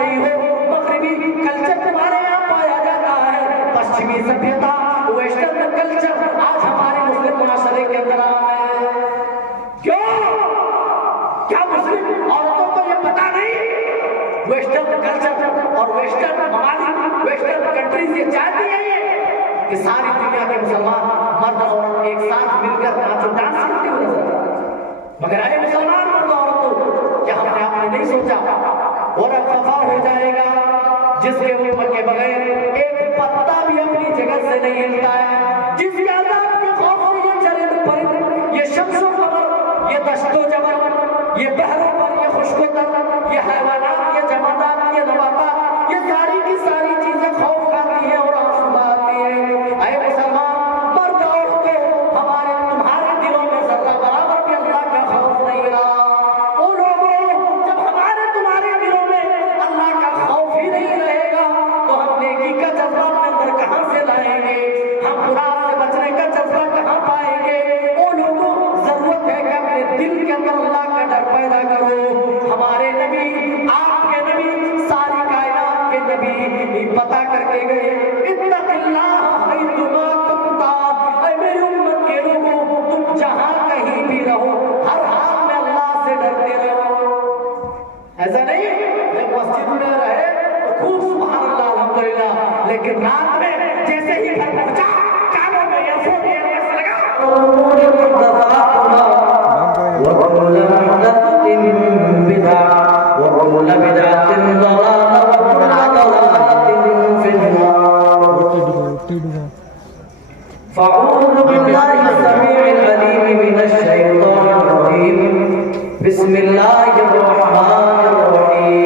रही हो, मगरिबी कल्चर तुम्हारे यहाँ पाया जाता है, पश्चिमी सभ्यता, वेस्टर्न कल्चर आज हमारे मुस्लिम मुआशरे के अंदर आया है। क्यों? क्या मुस्लिम औरतों को ये पता नहीं वेस्टर्न कल्चर और वेस्टर्न ममालिक, वेस्टर्न कंट्रीज ये चाहती है कि सारी दुनिया के मुसलमान मर्द औरत एक साथ मिलकर नाचो डांस करते हुए नजर आए। मगर आए मुसलमान मर्द औरतों, क्या हमने आपने नहीं सोचा और खफा हो जाएगा जिसके ऊपर के बगैर एक पत्ता भी अपनी जगह से नहीं हिलता है, जिसके आजाद के खौफ से ये चरिंद परिंद, ये शम्सो कमर, ये दश्तो जबर, ये बहरों पर, ये खुशकोतर, ये हैवानात, ये जमादात, ये नबातात, ये सारी की सारी चीजें खौफ खाती है और आंसू आती है। ऐ मुसलमान मर्द औरतों, हमारे तुम्हारे दिलों में जरा बराबर भी अल्लाह का खौफ नहीं रहा। ओ लोगों, जब हमारे तुम्हारे दिलों में अल्लाह का खौफ ही नहीं रहेगा तो हम नेकी का जज्बा अपने अंदर कहां से लाएंगे? हम गुनाह से बचने का जज्बा कहां पाएंगे? ओ लोगों, जरूरत है कि अपने दिल के अंदर अल्लाह का डर पैदा करो। हमारे नबी, आपके नबी, सारी कायनात के नबी पता करके गए, इत्तक़िल्लाह हैसुमा कुंता, ऐ मेरी उम्मत के लोगों, तुम जहां कहीं भी रहो हर हाल में अल्लाह से डरते रहो। ऐसा नहीं जब मस्जिद में रहे तो खूब सुभान अल्लाह अल्हम्दुलिल्लाह, लेकिन रात में जैसे ही घर पहुंचा कानों में ईयरफोन लगा फ़अऊज़ु बिल्लाहि समीउल अलीम मिनश शैतानिर रजीम। बिस्मिल्लाहिर रहमानिर रहीम।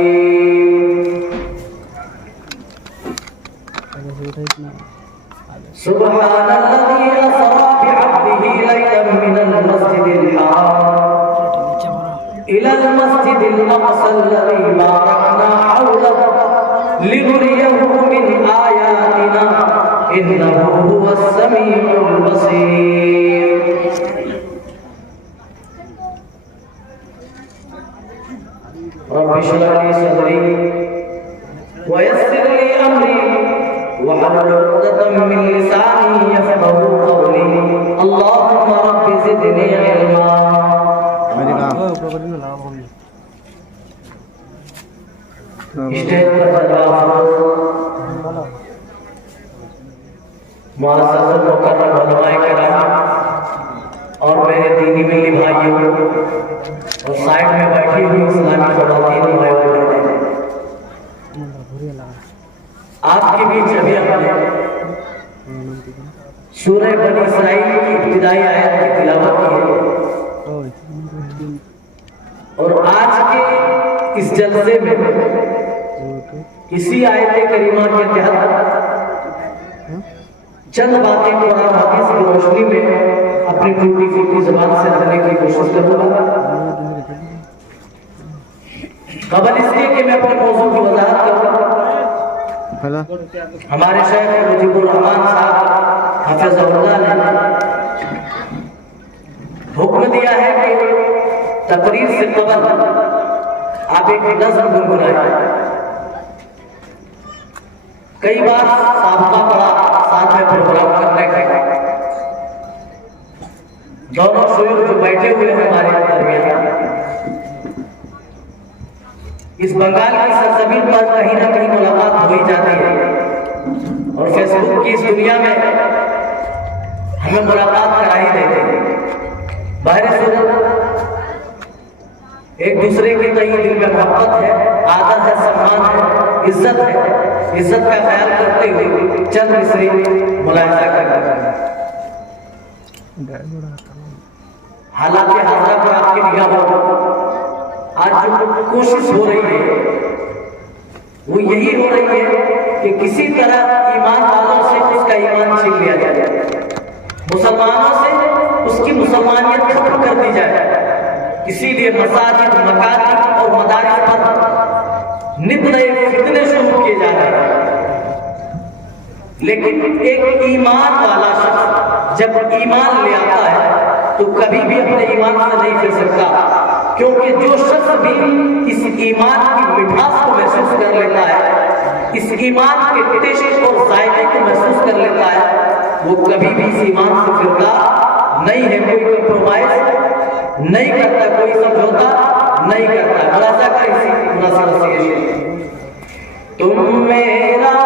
सुब्हानल्लज़ी असरा बिअब्दिही लैलन मिनल मस्जिदिल हराम इलल मस्जिदिल अक़सल्लज़ी बारकना हौलहु लिनुरियहु मिन आयातिना इन्नहु हुवस समीउल बसीर। रब्बि इश्रह ली सदरी वयस्सिर ली अमरी वहलुल उक़दतम मिन लिसानी यफ़क़हू क़ौली। अल्लाहुम्मा रब्बि ज़िदनी इल्मा। स्टेज पर मुअज़्ज़ज़ मुकर्रम उलमाए किराम और मेरे दीनी मिली भाइयों और साइड में बैठी हुई इस्लामी ख़वातीन भाइयों और बहनें, आपके बीच अभी हमने सूरह बनी इसराइल की इब्तिदाई आयत की तिलावत की है और आज के इस जलसे में इसी आयत करीमा के तहत चंद बातें कुरान हदीस की रोशनी में अपनी टूटी फूटी ज़बान से रखने की कोशिश करूंगा। कबल इसके कि मैं अपने मौजू की वजाहत करूं, हमारे शेख मुजीबुर रहमान साहब हफ़िज़हुल्लाह ने हुक्म दिया है कि तकरीर से कबल आप एक नज़्म गुनगुनाएं। कई बार साबका पड़ा साथ में प्रोग्राम करने का, दोनों शोर जो बैठे हुए हैं हमारे दरमियान, इस बंगाल की सरजमीन पर कहीं ना कहीं मुलाकात हो ही जाती है और फेसबुक की इस दुनिया में हमें मुलाकात करा ही देते हैं। बाहरी सूरत एक दूसरे के कई दिल में मोहब्बत है, आदर है, सम्मान है, इज्जत है। इज्जत का ख्याल करते हुए चंद मिसरी मुलाहिजा करते हैं। हालांकि हाजरा पर आपकी निगाह हो, आज जो कोशिश हो रही है वो यही हो रही है कि किसी तरह ईमान वालों से उसका ईमान छीन लिया जाए, मुसलमानों से उसकी मुसलमानियत खत्म कर दी जाए। इसीलिए मसाजिद, मकातिब और मदारिस पर नित नए फितने शुरू किए जा रहे हैं। लेकिन एक ईमान वाला शख्स जब ईमान ले आता है तो कभी भी अपने ईमान से नहीं फिर सकता। क्योंकि जो शख्स भी इस ईमान की मिठास को महसूस कर लेता है, इस ईमान के टेस्ट और जायके को महसूस कर लेता है, वो कभी भी इस ईमान से फिरका नहीं है, कोई कंप्रोमाइज नहीं करता, कोई समझौता नहीं करता। मुलाजा कर इसी मुनासिबत से तुम मेरा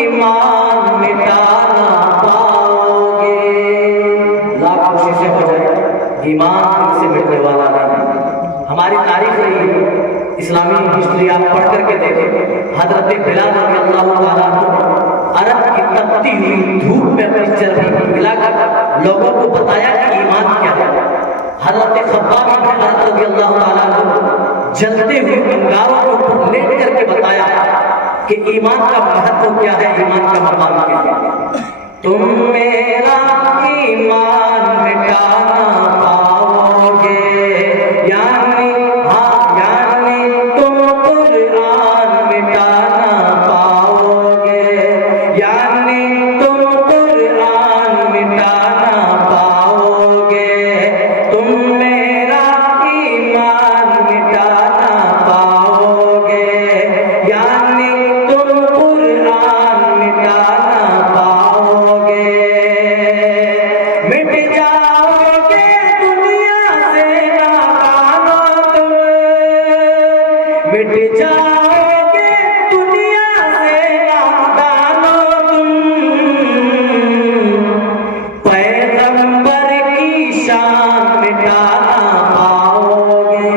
ईमान मिटाना पाओगे। लाख कोशिशें हो जाए, ईमान से मिटने वाला नहीं। हमारी तारीख रही है, इस्लामी हिस्ट्री आप पढ़ करके देखें। हजरत बिलाल रज़ियल्लाहु ताला अन्हु अरब की तपती हुई धूप में अपनी चर्बी मिलाकर लोगों को बताया कि ईमान क्या है। हजरत खब्बाब इब्न अरद रज़ियल्लाहु ताला अन्हु जलते हुए अंगारों के ऊपर लेट करके बताया कि ईमान का महत्व क्या है, ईमान का मकाम क्या है। तुम मेरा ईमान मिटाना पाओगे, यानी तुम कुरान मिटाना पाओगे, यानी तुम कुरान मिटाना पाओगे। तुम मेरा ईमान मिटाना पाओगे, यानी तुम कुरान मिटाना पाओगे। मिट जाओगे दुनिया से नादानो तुम, मिट जाओगे दुनिया से नादानो तुम। पैगंबर की शान मिटाना पाओगे,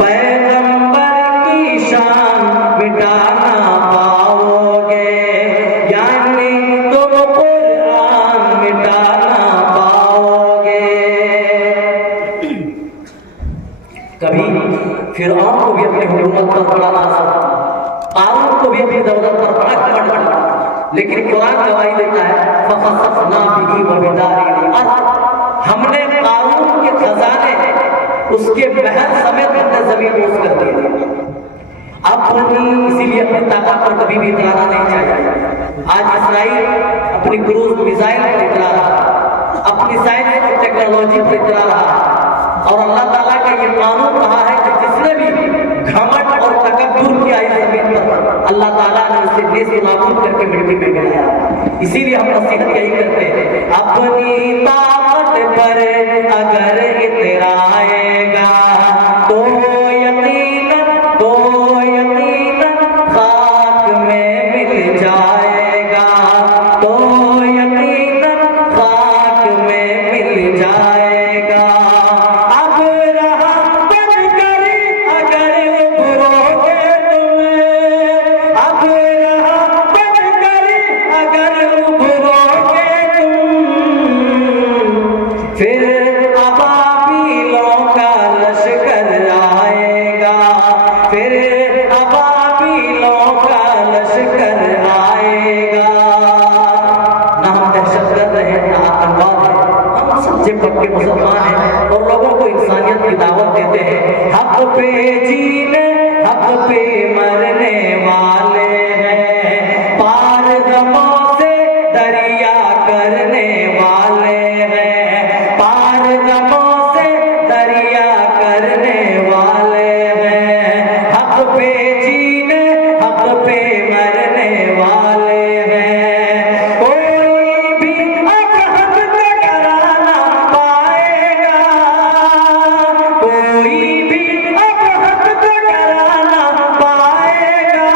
पैगंबर की शान मिटाना पाओगे, यानी तुम कुरान मिटाना पाओगे। कभी फिरऔन को भी अपनी हुकूमत पर बड़ा नाज़, क़ारून को भी अपनी दौलत पर बड़ा घमंड था, लेकिन कुरान गवाही देता है फ़ख़सफ़ना बिही व बिदारिहिल अर्ज़, हमने क़ारून के खजाने उसके महल समेत हमने जमीन बोझ कर दिए। इसीलिए अपनी ताकत पर कभी भी इतराना नहीं चाहिए। आज इसराइल अपनी क्रूज मिसाइल पर इतरा रहा, अपनी साइंस और टेक्नोलॉजी पर इतरा रहा, और अल्लाह ताला का ये कानून रहा है कि जिसने भी घमंड और तकब्बुर किया इस जमीन पर, अल्लाह ताला ने उसे नेस्तनाबूद करके मिट्टी में गिराया। इसीलिए हम नसीहत यही करते हैं, अपनी ताकत पर अगर इतराएगा तो यकीनन खाक में मिल जाएगा, तो यकीनन खाक में मिल जाएगा। अब रहा बनकर अगर उभरोगे तुम, अब रहा बनकर अगर उभरोगे तुम, फिर अबाबीलों का लश्कर आएगा, फिर अबाबीलों का लश्कर आएगा। ना हम दहशत कर रहे हैं, ना आतंकवाद है, हम सच्चे पक्के मुसलमान हैं और लोगों को इंसानियत की दावत देते हैं। हक पे जीने हक पे मरने वाले हैं, पार दमों से दरिया करने वाले हैं, पार दमों से दरिया करने वाले हैं। हक पे जीने हक पे मरने वाले हैं। कोई भी अब हक को डराना पाएगा, कोई भी अब हक को डराना पाएगा,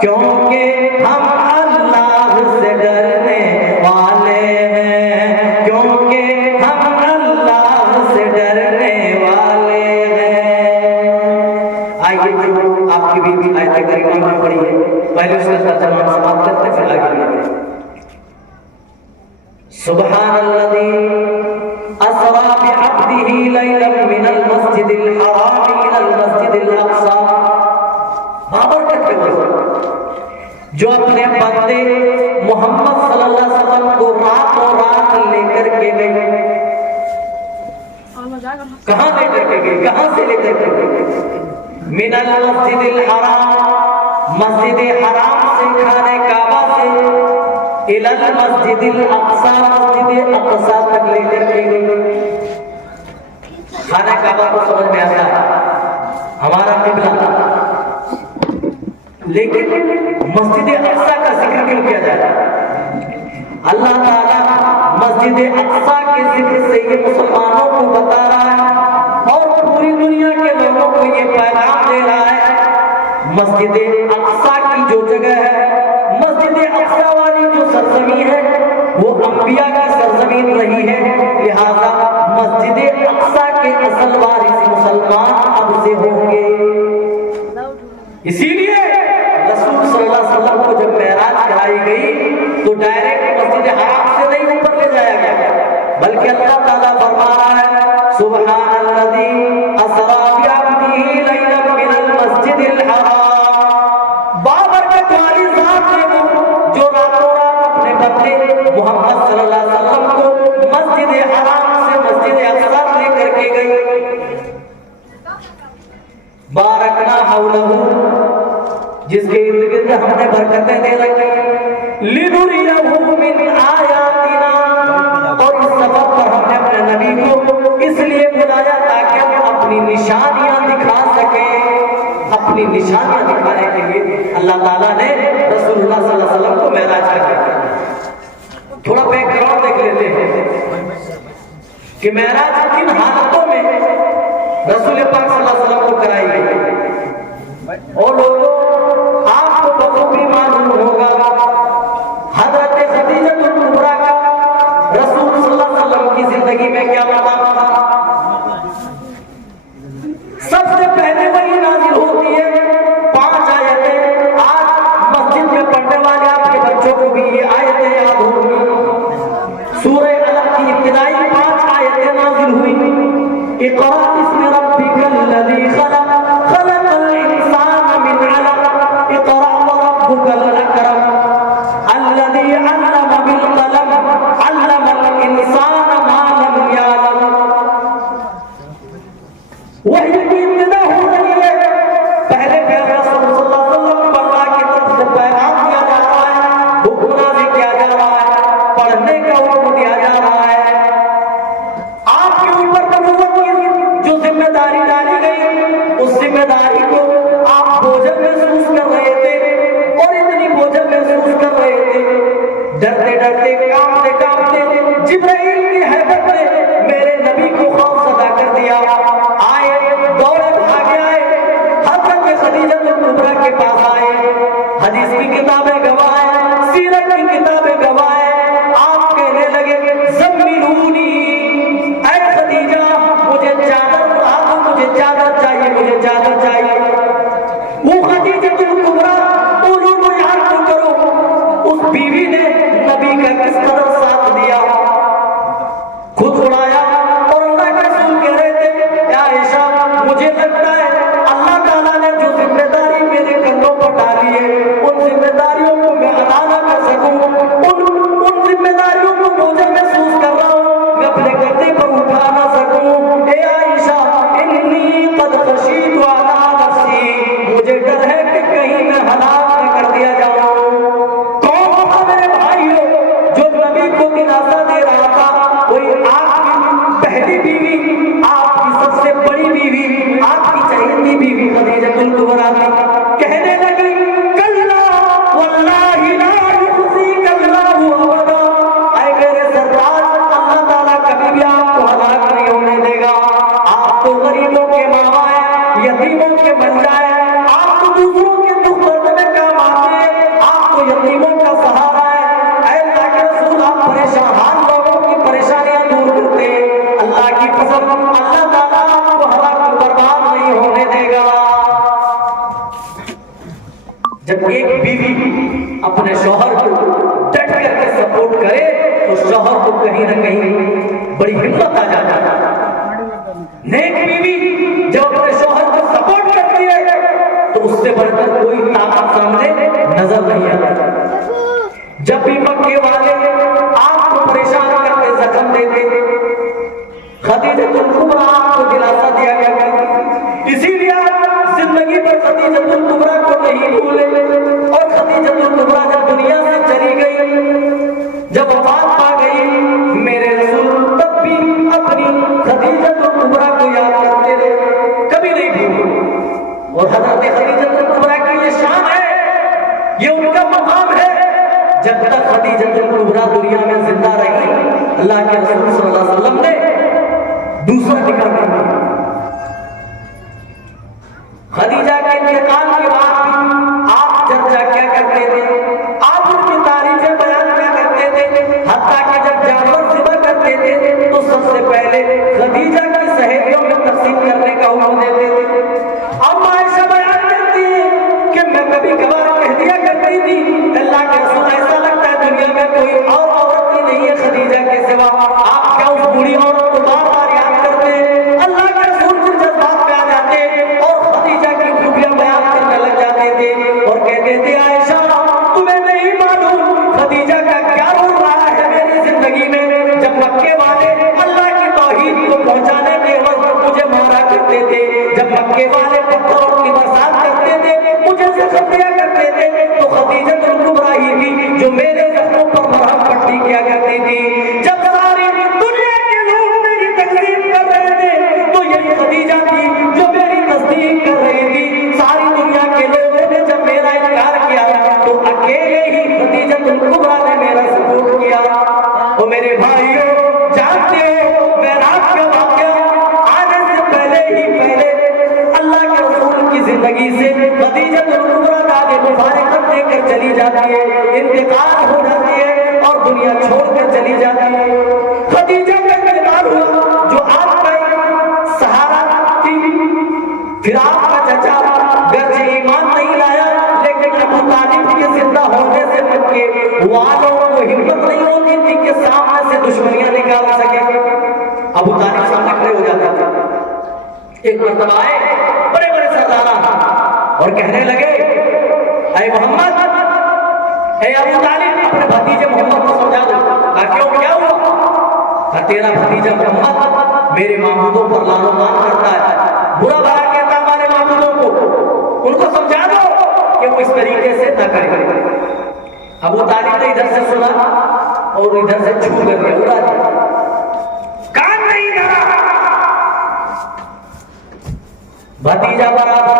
क्योंकि हम अल्लाह से डरने वाले हैं, क्योंकि हम अल्लाह से डरने वाले हैं। आइए जो आपकी भी आयत करीमा में पढ़ी है, पहले उसका तर्जुमा समाप्त करते फिर आगे बढ़ते। सुब्हानल्लज़ी अस्रा बिअब्दिही लैलन मिनल मस्जिदिल हराम इलल मस्जिदिल अक़सा। बाबरकत के वज़न जो अपने बंदे मोहम्मद सल्लल्लाहु अलैहि वसल्लम को रातों रात लेकर के गए। कहां लेकर के गए, कहां से लेकर के गए? मिनल मस्जिदिल हराम, मस्जिद हराम से, खाने काबा से, इलल मस्जिदिल अक़सा, मस्जिद अक़सा तक लेकर के गए। खाना काबा को समझ में आता है, हमारा किबला, लेकिन मस्जिद अक्सा का जिक्र क्यों किया जाता है? अल्लाह ताला मस्जिद अक्सा के जिक्र से ये मुसलमानों को बता रहा है और पूरी दुनिया के लोगों को ये पैगाम दे रहा है, मस्जिद अक्सा की जो जगह है, मस्जिद अक्सा वाली जो सरजमीन है वो अंबिया की सरजमीन रही है, लिहाजा मस्जिद अक्सा के असल वारिस मुसलमान अब से होंगे। इसीलिए रसूल सल्लल्लाहु अलैहि वसल्लम को जब मेराज कराई गई तो डायरेक्ट मस्जिद हराम से नहीं ऊपर ले जाया गया, बल्कि अल्लाह ताला फरमा रहा है सुब्हानल्लज़ी असरा बिअब्दिही लैलन मिनल मस्जिदिल हराम, बाबरकत वाली ज़ात है वो जो रातों रात अपने बंदे मोहम्मद सल्लल्लाहु अलैहि वसल्लम को मस्जिद हराम से मस्जिद अक्सा लेकर के गई। बारकना हौलहू, जिसके इर्द गिर्द हमने बरकतें दे रखी, लिनुरियहू मिन आयातिना, और इस सबब पर हमने अपने नबी को इसलिए बुलाया ताकि हम अपनी निशानियां दिखा सके। अपनी निशानियां दिखाने के लिए अल्लाह ताला ने रसूलुल्लाह सल्लल्लाहु अलैहि वसल्लम को मेराज कराया। थोड़ा बैकग्राउंड देख लेते हैं कि मेराज किन हालतों में रसूल पाक सल्लल्लाहु अलैहि वसल्लम को कराई गई। और लोगों, आपको बखूबी मालूम होगा हजरत खदीजतुल कुबरा का रसूल सल्लल्लाहु अलैहि वसल्लम की जिंदगी में क्या मकाम था। सबसे पहले वही नाजिल होती है 5 आयतें। आज मस्जिद में पढ़ने वाले आपके बच्चों को भी ये आयतें याद होंगी। सूरह अलक की इब्तिदाई 5 आयतें नाजिल हुई। इक़रा बिस्मि रब्बिकल्लज़ी खलक़, खलक़ल इंसान मिन अलक़, इक़रा व रब्बुकल अकरम, अल्लज़ी अल्लम बिल क़लम, अल्लमल इंसान मा लम यअलम। वही की इब्तिदा हो रही है। पहले प्यारे रसूल सल्लल्लाहु अलैहि वसल्लम को अल्लाह की तरफ से पैगाम दिया जा रहा है, हुक्म नाज़िल किया जा रहा है, पढ़ने का हुक्म दिया जा रहा है। आपके ऊपर नबूवत की जो जिम्मेदारी डाली गई, उस जिम्मेदारी को आप बोझल महसूस कर रहे थे, और इतनी बोझल महसूस कर रहे थे, डरते डरते कांपते कांपते जिब्राइल की हैबत ने मेरे नबी को खौफ सदा कर दिया। आए, दौड़े भागे आए, हजरत खदीजतुल कुबरा के पास आए। हदीस की किताबें गवाह है, सीरत की किताबें गवाह है। आप कहने लगे ज़म्मिलूनी, ऐ खदीजा मुझे चादर उड़ा दो, मुझे चादर चाहिए, मुझे चादर चाहिए। वो खदीजतुल कुबरा, बोलो तो याद तो करो, उस बीवी ने नबी का किस कदर साथ दिया, खुद उड़ाया। और अल्लाह के रसूल कह रहे थे या आयशा, मुझे लगता है अल्लाह ताला ने जो जिम्मेदारी मेरे कंधों पर डाली है, उन जिम्मेदारियों को मैं अदा न कर सकूं, उन जिम्मेदारियों को बोझल महसूस कर रहा हूं, मैं अपने कंधे पर उठा ना सकूं। ए आयशा, इन्नी कद खशीतु अला नफ्सी, मुझे डर है कि कहीं मैं हलाक न कर दिया जाऊं। कौन था मेरे भाइयों जो नबी को दिलासा दे रहा था? कोई आपकी पहली बीवी, आपकी सबसे बड़ी बीवी, आपकी चहेती बीवी खदीजतुल कुबरा थी। कहने लगी कल्ला वल्लाहि ला युखज़ीकल्लाहु अबदा, ऐ मेरे सरताज, अल्लाह ताला कभी भी आपको हलाक नहीं होने देगा। आप तो गरीबों के मामा हैं, यतीमों के बंदा हैं, आप तो दूसरों के दुख दर्द में काम आते हैं, आप तो यतीमों का सहारा है। ऐ अल्लाह के रसूल, आप परेशान लोगों की परेशानियां दूर करते हैं। अल्लाह की कसम, अल्लाह ताला आपको हलाक बर्बाद नहीं होने देगा। जब एक बीवी अपने शौहर को डट करके सपोर्ट करे तो शौहर को कहीं ना कहीं बड़ी हिम्मत आ जाती है। नेक बीवी जब अपने शौहर को सपोर्ट करती है तो उससे बढ़कर कोई ताकत सामने नजर नहीं आता। जब भी मक्के वाले आपको परेशान करके जख्म देते, खदीजतुल कुबरा आपको दिलासा दिया करती। इसीलिए आप जिंदगी पर खदीजतुल कुबरा को नहीं भूले। और खदीजतुल कुबरा जब दुनिया से चली गई, जब वफात पा गई, मेरे रसूल तब भी अपनी खदीजतुल कुबरा को याद दुनिया में जिंदा रही, अल्लाह के रसूल सल्लल्लाहु अलैहि वसल्लम ने दूसरा जिक्र किया। खदीजा के इंतकाल के बाद भी आप चर्चा क्या करते थे, आप उनकी तारीफें बयान क्या करते थे, हत्ता कि जब जानवर ज़िबा करते थे तो सबसे पहले खदीजा की सहेलियों में तकसीम करने का हुक्म देते थे। अब आयशा बयान करती है कि मैं कभी कभार कह दिया करती थी, अल्लाह के रसूल ऐसा लगता है दुनिया में कोई और औरत ही नहीं है खदीजा के सिवा, आप क्या उस बूढ़ी औरत को बार बार याद करते हैं। अल्लाह के रसूल फिर जज्बात पे आ जाते और खदीजा की खूबियां बयान करने लग जाते थे और कहते थे, आयशा तुम्हें नहीं मालूम खदीजा का क्या रोल रहा है मेरी जिंदगी में। जब मक्के वाले अल्लाह की तौहीद को पहुंचाने के वक्त मुझे मारा करते थे, जब मक्के वाले पत्थरों की बरसात करते थे, मुझे जख्म दिया करते थे, तो खदीजतुल कुबरा ही थी जो मेरे जख्मों पर मरहम पट्टी किया करती थी। जब सारी दुनिया के लोग मेरी तकसीम कर रहे थे तो यही खदीजा थी जो मेरी तस्दीक कर रही थी। सारी दुनिया के लोगों ने जब मेरा इनकार किया तो अकेले ही खदीजतुल कुबरा ने मेरा सपोर्ट किया। तो मेरे भाइयों जानते हो मेराज का वाक़या आने से पहले अल्लाह के रसूल की जिंदगी से खदीजतुल कुबरा का मुफारिकत देकर चली जाती है, इंतकाल हो जाती है और दुनिया छोड़कर चली जाती है। खदीजा का इंतकाल हुआ जो आपका सहारा थी, फिर आपका चचा गर्जे ईमान नहीं लाया लेकिन अबू तालिब के जिंदा होने से मक्के वालों को हिम्मत नहीं होती थी कि सामने से दुश्मनियां निकाल सके। अबू तालिब सामने खड़े हो जाते थे। एक मर्तबा आए बड़े बड़े सरदारा और कहने लगे, ऐ मोहम्मद, ऐ अबू तालिब, अपने भतीजे मोहम्मद को समझा दो। कहा क्यों, क्या हुआ? कहा तेरा भतीजा मोहम्मद मेरे मामूदों पर लानो मान करता है, बुरा भला कहता हमारे मामूदों को, उनको समझा दो कि वो इस तरीके से न करें। अबू तालिब ने इधर से सुना और इधर से छू कर दिया, उड़ा दिया, कान नहीं धरा। भतीजा बराबर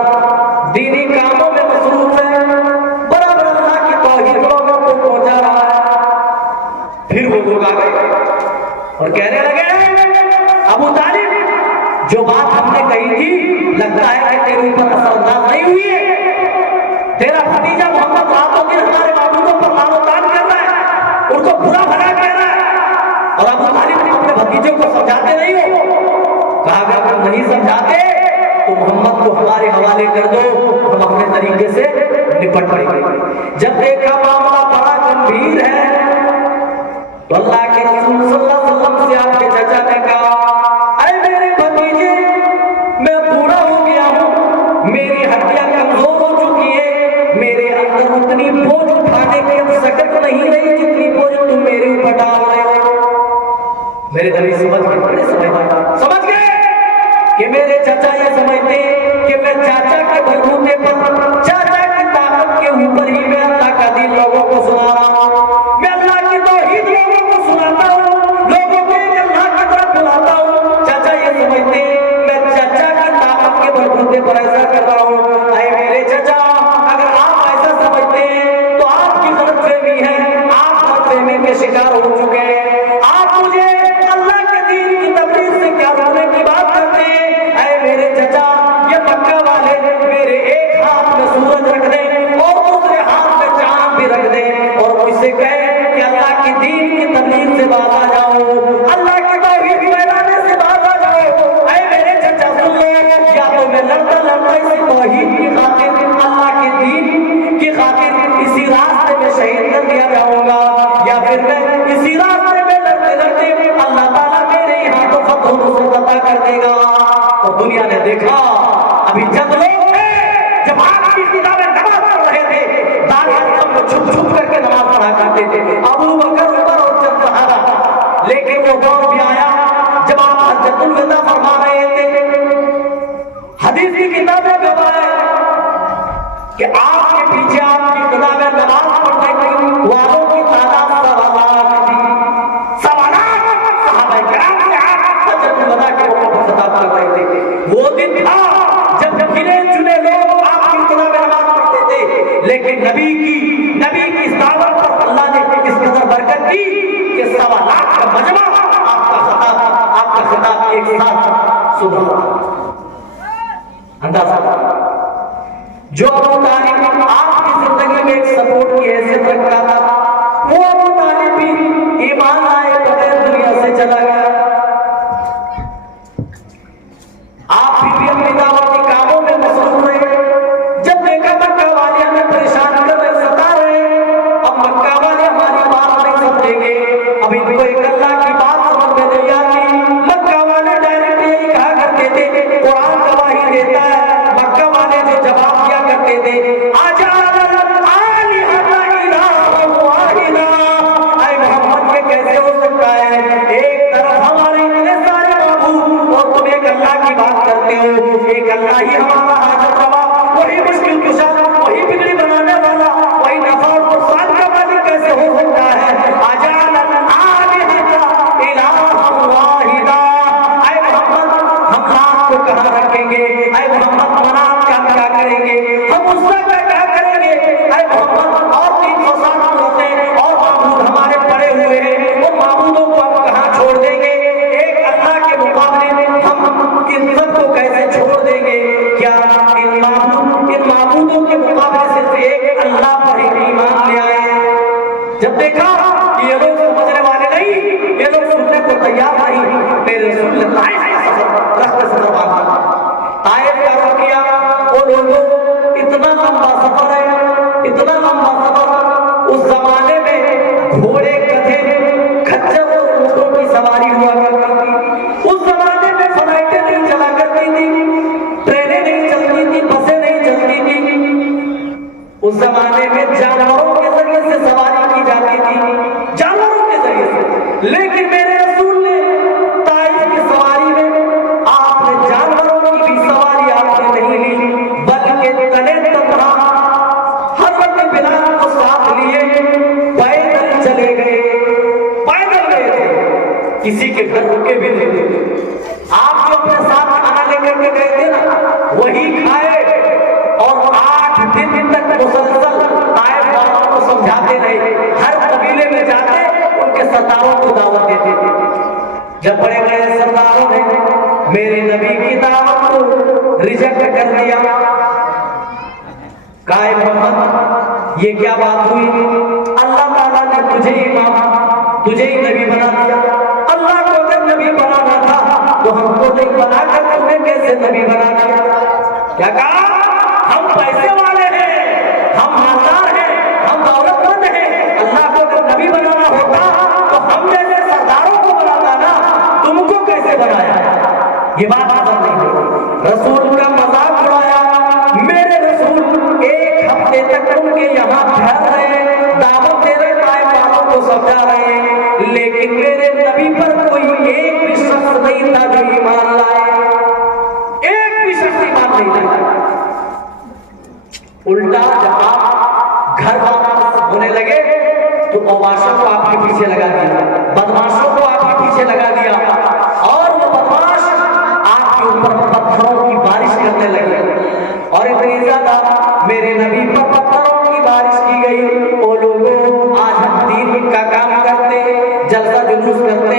दीनी कामों में मसरूफ है, बराबर अल्लाह की तौहीद लोगों को पहुंचा रहा है। फिर वो लोग आ गए और कहने लगे, अबू तालिब जो बात हमने कही थी लगता है कि तेरे ऊपर असरअंदाज नहीं हुई है। तेरा भतीजा मोहम्मद रातों दिन हमारे मामूलों पर लानतान कर रहा है, उनको बुरा भला कह रहा है और अबू तालिब अपने भतीजे को समझाते नहीं हो। कहा अगर तुम नहीं समझाते तो मोहम्मद को हमारे हवाले कर दो, हम अपने तरीके से निपट पड़ेंगे। जब देखा मामला बड़ा गंभीर है तो अल्लाह के रसूल सल्लल्लाहु अलैहि वसल्लम से आपके चाचा ने कहा, अरे मेरे भतीजे, मैं बूढ़ा हो गया हूँ, मेरी हड्डियां कमजोर हो चुकी है, मेरे अंदर उतनी बोझ उठाने की अब सकत नहीं रही जितनी बोझ तुम मेरे ऊपर डाल रहे हो। मेरे नबी समझ गए कि मेरे चाचा ये समझते कि मैं चाचा के बलबूते पर, चाचा की ताकत के ऊपर ही मैं अल्लाह का दीन लोगों को सुना रहा हूँ, मैं अल्लाह की तौहीद लोगों को सुनाता हूँ, लोगों को अल्लाह की तरफ बुलाता हूँ। चाचा ये समझते मैं चाचा की ताकत के बलबूते पर ऐसा कर रहा हूँ। अरे मेरे चाचा, अगर आप ऐसा समझते हैं तो आपकी गलतफहमी है, आप गलतफहमी के शिकार हो चुके हैं। आप मुझे अल्लाह के दीन की तबलीग से क्या रोकने की बात करते हैं? मेरे चचा, ये मक्का वाले मेरे एक हाथ में सूरज रख दें और दूसरे हाथ में चांद भी रख दें और मुझसे कहें कि अल्लाह की दीन की तबलीग से बाहर आ जाओ, अल्लाह की तौहीद फैलाने से बाहर आ जाओ। ऐ मेरे चचा सुन लो, या तो मैं लड़ता लड़ता इसी तौहीद की खातिर, अल्लाह के दीन की खातिर इसी रास्ते में शहीद कर दिया जाऊंगा, या फिर मैं इसी रास्ते में लड़ते लड़ते अल्लाह ताला मेरे यहाँ तो फतह नुसरत कर देगा। तो दुनिया ने देखा अभी चंद लोग थे जब आपकी किताबें नमाज पढ़ रहे थे, दाढ़ी में छुप छुप करके नमाज पढ़ा करते थे, अबू बकर, उमर और चंद सहाबा। लेकिन वो दौर भी आया जब आप हज्जतुल विदा फरमा रहे थे, हदीस की किताबें गवाह कि आपके पीछे आपकी किताबें नमाज पढ़ने की वालों की तादाद 1.25 लाख थी। 1.25 लाख सहाबा किराम से आप हज्जतुल विदा के मौके पर खिताब कर रहे थे। वो दिन था जब गिने चुने लोग आपकी किताबें नमाज पढ़ते थे, लेकिन नबी की इस दावत पर अल्लाह ने इस कदर बरकत दी के 1.25 लाख का मजमा आपका खिताब एक साथ सुबह अंदाजा। जो अबू तालिब आपकी जिंदगी में एक सपोर्ट की हैसियत रखता था, वो अबू तालिब भी ईमान लाए बगैर दुनिया से चला गया। आप भी अपनी दावती कामों में मसरूफ रहे। जब देखा मक्का वाले हमें परेशान कर रहे, सता रहे, अब मक्का वाले हमारी बात नहीं समझेंगे, अब इनको एक अल्लाह की बात समझ में नहीं आती। मक्का वाले डायरेक्ट यही कहा करते थे, कुरान गवाही देता है, मक्का वाले जो जवाब दिया करते थे, आजा मोहम्मद ये कैसे हो सकता है, एक तरफ हमारे इतने सारे माबूद और तुम एक अल्लाह की बात करते हो, एक अल्लाह ही हमारा हाजत रवा, वही मुश्किल कुशा, वही बिगड़ी बनाने वाला, वही नफा और नुकसान का मालिक कैसे हो सकता है। आजा हम नाम को कहाँ रखेंगे, ऐ मोहम्मद मनाम क्या करेंगे, हम उसका क्या करेंगे, ऐ मोहम्मद और 360 औरतें और माबूद हमारे पड़े हुए हैं, उन माबूदों को हम कहाँ छोड़ देंगे, एक अल्लाह के मुकाबले में हम इन सबको कैसे छोड़ देंगे। क्या इन माबूदों के मुकाबले सिर्फ एक अल्लाह पर ही ईमान ले आए। जब देखा कि ये लोग समझने वाले नहीं, ये लोग सुनने को तैयार नहीं, मेरे रसूल ने ताइफ का सफर ताइफ का रुख किया। वो लोगों इतना लंबा सफर है, इतना लंबा सफर, उस जमाने में घोड़े, गधे, खच्चर और ऊंटों की सवारी हुआ करती थी। उस जमाने में फ्लाइटें नहीं चला करती थी, ट्रेनें नहीं चलती थी, बसें नहीं चलती थी। उस जमाने में जानवरों के जरिए से सवारी की जाती थी, जानवरों के जरिए से। लेकिन मेरे रसूल ने ताइफ की सवारी में आपने जानवरों की भी सवारी आपने नहीं ली, बल्कि तने तनहा हज़रत बिलाल को साथ लिए पैदल चले गए, पैदल गए थे, किसी के घर रुके भी नहीं थे। आप जो अपने साथ खाना लेकर के गए थे ना, वही खाए और 8 दिन तक मुसलसल ताइफ वालों को समझाते रहे। हर कबीले में जाते उनके सरदारों को दावत देते थे। जब बड़े बड़े सरदारों ने मेरे नबी की दावत को रिजेक्ट कर दिया, कहा मोहम्मद ये क्या बात हुई, अल्लाह ताला ने तुझे इमाम, तुझे ही नबी बना दिया। अल्लाह को अगर नबी बनाना था तो हमको नहीं बनाकर तुम्हें कैसे नबी बना दिया। क्या कहा, हम पैसे वाले हैं, हम मालदार हैं, हम दौलतमंद हैं, अल्लाह को अगर नबी बनाना होता तो हम जैसे सरदारों को बनाता ना, तुमको कैसे बनाया। ये बात समझ नहीं, रसूल का मजाक उड़ाया। मेरे रसूल 1 हफ्ते तक उनके यहाँ ठहर रहे, दावत दे रहे, ताइफ वालों को समझा रहे, लेकिन मेरे नबी पर कोई एक भी शख्स नहीं था जो ईमान लाए, एक भी शख्स ईमान नहीं लाया। उल्टा जब आप घर वापस होने लगे तो अवाशों को आपके पीछे लगा दिया, बदमाशों को आपके पीछे लगा दिया, और वो बदमाश आपके ऊपर पत्थरों की बारिश करने लगे। और इतनी ज्यादा मेरे नबी पर पत्थरों की बारिश की गई। वो लोगों, आज हम दीन का काम करते, जलसा जुलूस करते,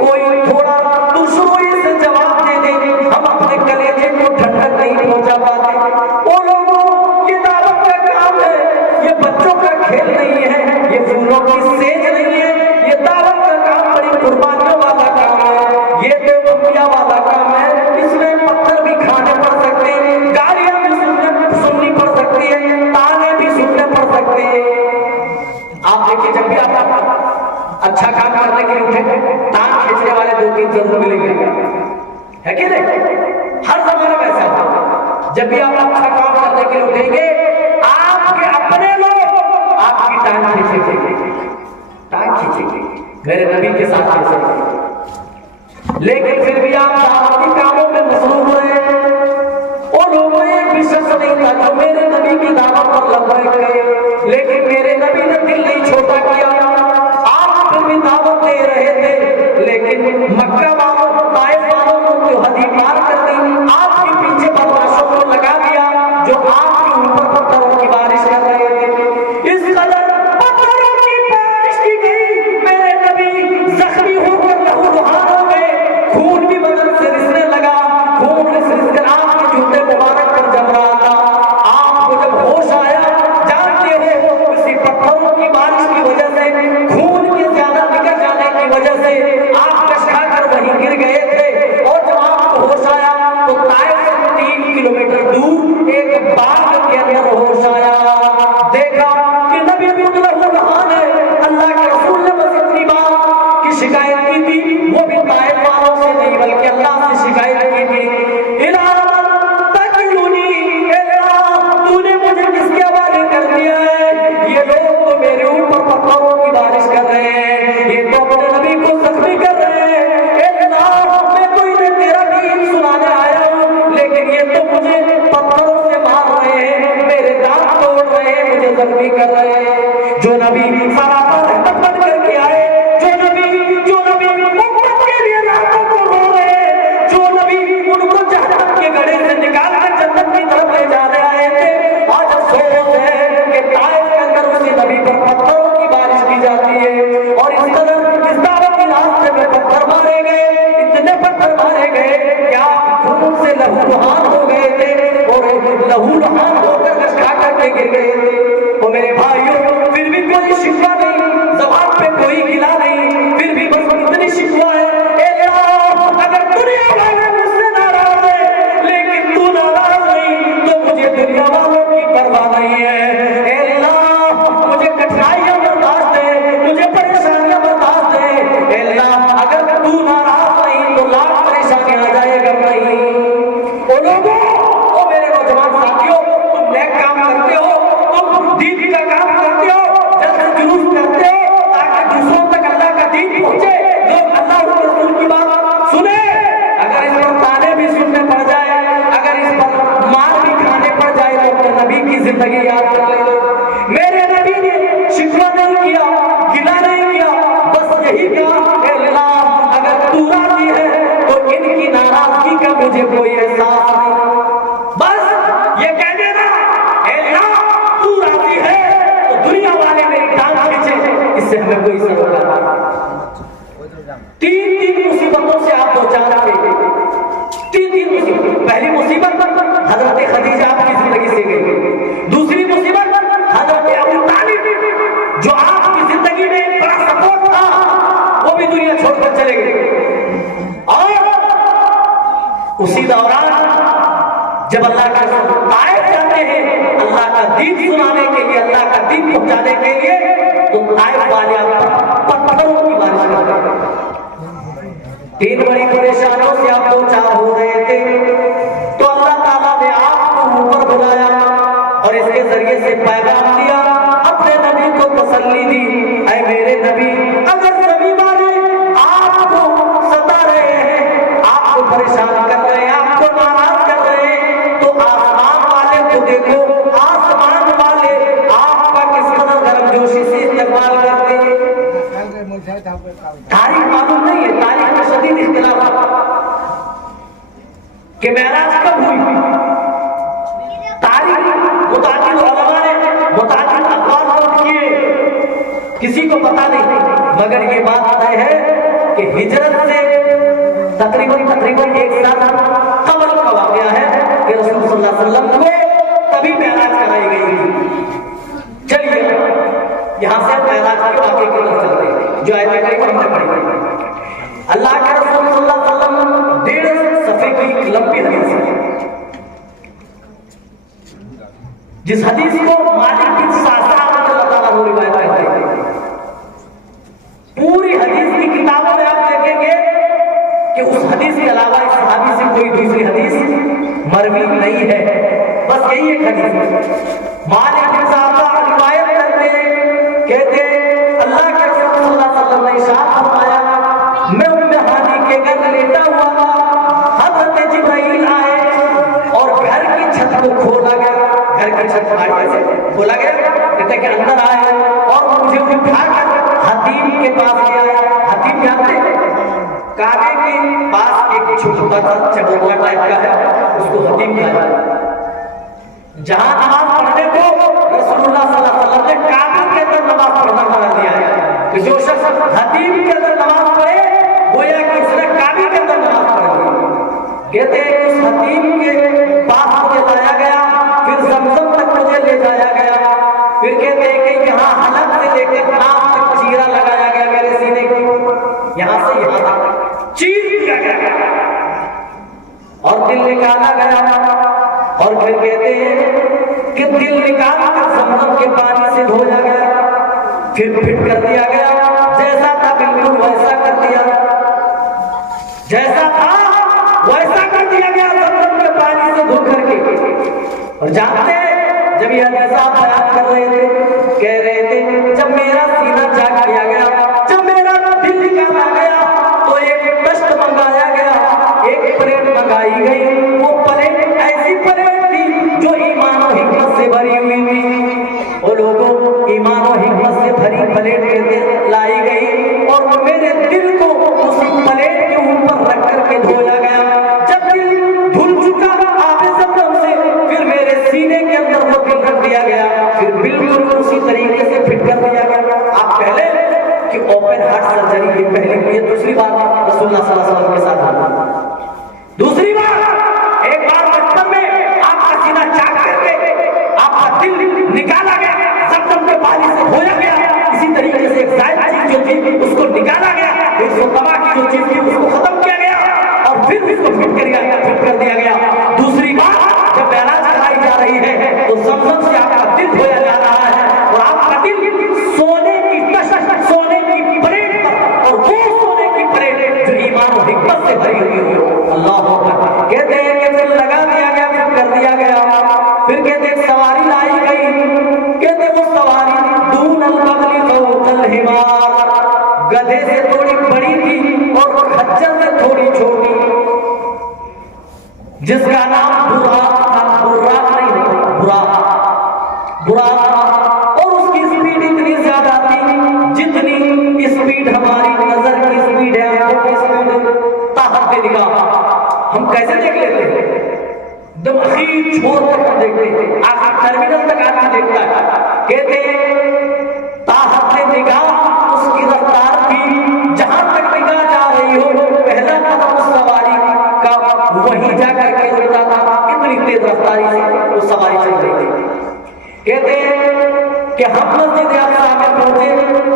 कोई थोड़ा दुश्मनी से जवाब दे दे, हम अपने कलेजे को ठंडक नहीं पहुंचा पाते। वो लोगों, ये दावत का काम है, ये बच्चों का खेल नहीं है, ये फूलों की सेज नहीं है, ये दावत का काम बड़ी कुर्बानियों वाला काम है, ये बेवकूफिया वाला काम है। इसमें पत्थर भी खाने पड़ सकते हैं, गालियां भी सुननी पड़ सकती है, ताने भी सुनने पड़ सकते हैं। आप देखिए, जब भी आप अच्छा काम करने के लिए उठे, तान खींचने वाले 2-3 जरूर मिलेंगे, है कि नहीं। हर जमाने में ऐसा होता, जब भी आप अच्छा काम करने के लिए उठेंगे, आपके अपने लोग आपकी टांग खींचेंगे, टांग खींचेंगे। मेरे नबी के साथ ऐसे, लेकिन फिर भी आप दावती कामों में मसरूफ रहे। वो लोगों एक भी शख्स नहीं था जो मेरे नबी की दावत पर लबैक कहे, लेकिन मेरे नबी ने दिल नहीं छोटा किया। आप फिर भी दावत दे रहे थे, लेकिन मक्का वालों, ताइफ वालों को तो हदी पार कर दी, आपके पीछे बदमाशों को लगा दिया जो आपके ऊपर पत्थरों की बारिश कर रहे थे। इस कदर पत्थरों की बारिश की गई, मेरे नबी जूते मुबारक पर जम रहा था। आपको जब होश आया, जानते हो उसी पत्थरों की बारिश की वजह से, खून के ज्यादा निकल जाने की वजह से आप कश खाकर वहीं गिर गए थे। और जब आपको होश आया तो ताइफ से 3 किलोमीटर दूर एक बाग के अंदर होश आया। देखा कि नबी मुतलहन है। अल्लाह के रसूल ने बस इतनी बात की शिकायत की थी, वो भी ताइफ वालों से नहीं बल्कि अल्लाह से शिकायत की थी। इलाहा तकलुनी, तूने मुझे किसके हवाले कर दिया है? ये लोग तो मेरे ऊपर पत्थरों की बारिश कर रहे हैं, ये तो अपने नबी को जख्मी कर रहे हैं। मैं तो इन्हें तेरा दीन सुनाने आया हूँ, लेकिन ये तो मुझे पत्थरों से मार रहे हैं, मेरे दांत तोड़ रहे हैं, मुझे जख्मी कर रहे हैं। जो नबी सरापा रहमत बन करके आए, जो नबी उम्मत के लिए रातों को रो रहे हैं, जो नबी उनको जहन्नम के गड्ढे से निकाल कर जन्नत की तरफ ले जाने आए थे, आज अफसोस है कि ताइफ के अंदर उसी नबी पर पत्थरों की बारिश की जाती है। और इस कदर इस दावत के रास्ते में पत्थर मारे गए, इतने पत्थर मारे गए क्या खून से लहूलुहान हो गए थे और लहूलुहान होकर घसका करके गिर गए थे। और मेरे भाइयों, फिर भी कोई शिकवा नहीं, जबान पे कोई गिला नहीं, फिर भी बस इतनी शिकवा है, अगर दुनिया वाले मुझसे नाराज है, लेकिन तू नाराज नहीं तो मुझे दुनिया वालों की परवाह नहीं है। अल्लाह मुझे कठिनाइयां बर्दाश्त है, मुझे परेशानियां बर्दाश्त है। अल्लाह अगर तू नाराज नहीं तो लाख परेशानी आ जाएगा नहीं। ओ लोगों, ओ मेरे नौजवान साथियों, तुम नेक काम करते हो, तुम दीन का काम करते हो, जल्द जुलूस करते हो ताकि दूसरों तक अल्लाह का दीन पहुंचे, लोग अल्लाह और रसूल की बात सुने। अगर इस पर ताने भी सुनने पड़ जाए, अगर इस पर मार भी खाने पड़ जाए तो अपने नबी की जिंदगी याद कर ले। मेरे नबी ने शिकवा नहीं किया, गिला नहीं किया, बस यही कहा, अल्लाह अगर तू राजी है तो इनकी नाराजगी का मुझे कोई एहसास नहीं। बस ये कह देना, अल्लाह तू राजी है तो दुनिया वाले मेरी टांग खींचे, इससे हमें कोई सरोकार नहीं। 3 मुसीबतों से आप दो चार थे, 3 मुसीबत। पहली मुसीबत हजरत खदीजा आपकी जिंदगी से गई, दूसरी मुसीबत हजरत अबू तालिब जो आपकी जिंदगी में एक बड़ा सपोर्ट था, वो भी दुनिया छोड़कर चले गए। और उसी दौरान जब अल्लाह के रसूल ताइफ जाते हैं अल्लाह का दीन सुनाने के लिए, अल्लाह का दीन पहुंचाने के लिए, तो ताइफ वाले पत्थरों की बारिश करते हैं। 3 बड़ी परेशानियों से आप दो चार हो रहे थे, तो अल्लाह ताला ने आपको ऊपर बुलाया और इसके जरिए से पैगाम दिया, अपने नबी को तसल्ली दी, ऐ मेरे नबी, अगर सभी वाले आपको सता रहे हैं, आपको परेशान कर रहे हैं, आपको नाराज कर रहे हैं, तो आसमान वाले को देखो, आसमान वाले आपका किस कदर गर्मजोशी से इस्तेमाल करते हैं। तारीख मालूम नहीं है, तारीख में शदीद इख्तिलाफ कि मेराज कब हुई। तारीख मुताबिक उलमा ने मुताबिक अखबार नोट किए, किसी को पता नहीं, मगर ये बात तय है कि हिजरत से तकरीबन 1 साल कबल का वाक़या है कि रसूल सल्लल्लाहु अलैहि वसल्लम को तभी मेराज कराई गई थी। चलिए यहां से मेराज के वाक़े की तरफ चलते हैं, जो आयत करीब हमने पढ़ी। अल्लाह के रसूल सल्लल्लाहु अलैहि वसल्लम 1.5 सफ़े की लंबी हदीस है, जिस हदीस को मालिक बिन सासा रज़ियल्लाहु ताला अन्हु रिवायत करते हैं। पूरी हदीस की किताबों में आप देखेंगे कि उस हदीस के अलावा इस सहाबी से कोई दूसरी हदीस मरवी नहीं है, बस यही एक हदीस है। मालिक बिन सासा रिवायत करते हैं, कहते हैं अल्लाह के रसूल सल्लल्लाहु अलैहि वसल्लम ने इरशाद फरमाया, मैं उम्मे हानी के घर लेटा हुआ था, हज़रत जिब्राइल आए और घर की छत को खोला गया, घर की छत मारी से खोला गया, कहते कि अंदर आए और मुझे उठाकर हतीम के पास ले आए। हतीम जानते हैं, काबे के पास एक छोटा सा चबूतरा टाइप का है, उसको हतीम कहा जाता है। जहां नमाज पढ़ने को रसूलुल्लाह सल्लल्लाहु अलैहि वसल्लम ने काबे के अंदर नमाज पढ़ना बना दिया है कि जो शख्स हतीम के अंदर नमाज पढ़े गोया कि उसने काबे के अंदर नमाज पढ़ ली। कहते हैं उस हतीम के फिर कहते हैं कि दिल निकाल कर जमजम के पानी से धोया गया, फिर फिट कर दिया गया, जैसा था बिल्कुल वैसा कर दिया, जैसा था वैसा कर दिया गया जमजम के पानी से धो करके। और जानते हैं जब यह हदीस बयान कर रहे थे, कह रहे थे जब मेरा सीना जाग किया गया, जब मेरा दिल निकाला गया, तो एक कष्ट मंगाया गया, एक प्लेट मंगाई गई। वो प्लेट ऐसी प्लेट थी जो ईमान और हिम्मत से भरी हुई थी। वो लोगों ईमान और हिम्मत से भरी प्लेट कहते लाई गई और मेरे दिल को उस प्लेट के ऊपर रख करके धोया गया। जब दिल धुल चुका आबे ज़मज़म से, फिर मेरे सीने के अंदर वो दिल रख दिया गया, फिर बिल्कुल उसी तरीके से फिट कर दिया गया। आप पहले कि ओपन हार्ट सर्जरी की पहली हुई है, दूसरी बार रसूलुल्लाह सल्लल्लाहु अलैहि वसल्लम के साथ हुआ। दूसरी बार एक बार बचपन में आपका सीना चाक करके आपका दिल निकाला गया, ज़मज़म के पानी से धोया गया। इसी तरीके से एक जायज चीज जो थी उसको निकाला गया, एक सोतबा की जो चीज थी उसको खत्म किया गया और फिर उसको फिट कर दिया गया। दूसरी बार जब मेराज कराई जा रही है तो ज़मज़म से आपका दिल धोया जा रहा है और आपका दिल सोने की तशश, सोने की प्लेट पर, और वो सोने की प्लेट जो ईमान और हिम्मत से भरी हुई हो। अल्लाह अकबर। कहते हैं कि फिर लगा दिया गया, फिर कर दिया गया। फिर कहते हैं सवारी लाई गई, कहते वो सवारी दून अल-बगली फौकल हिमार, गधे से थोड़ी बड़ी थी और खच्चर से थोड़ी छोटी, जिसका नाम बुराक था। बुराक नहीं होता, बुराक था। और उसकी स्पीड इतनी ज्यादा थी जितनी स्पीड हमारी नजर की स्पीड है, आंखों की स्पीड, ताकत निगाह हम कैसे देख लेते हैं, एकदम आखिर छोर तक हम देखते हैं, आखिर टर्मिनल तक आदमी देखता है। कहते हैं ताकत निगाह उसकी रफ्तार थी, जहां तक निगाह जा रही हो पहला कदम उस सवारी का वहीं जाकर के रुकता था, इतनी तेज रफ्तारी से वो सवारी चल रही थी। कहते हैं कि हम मस्जिद अक़सा में पहुंचे,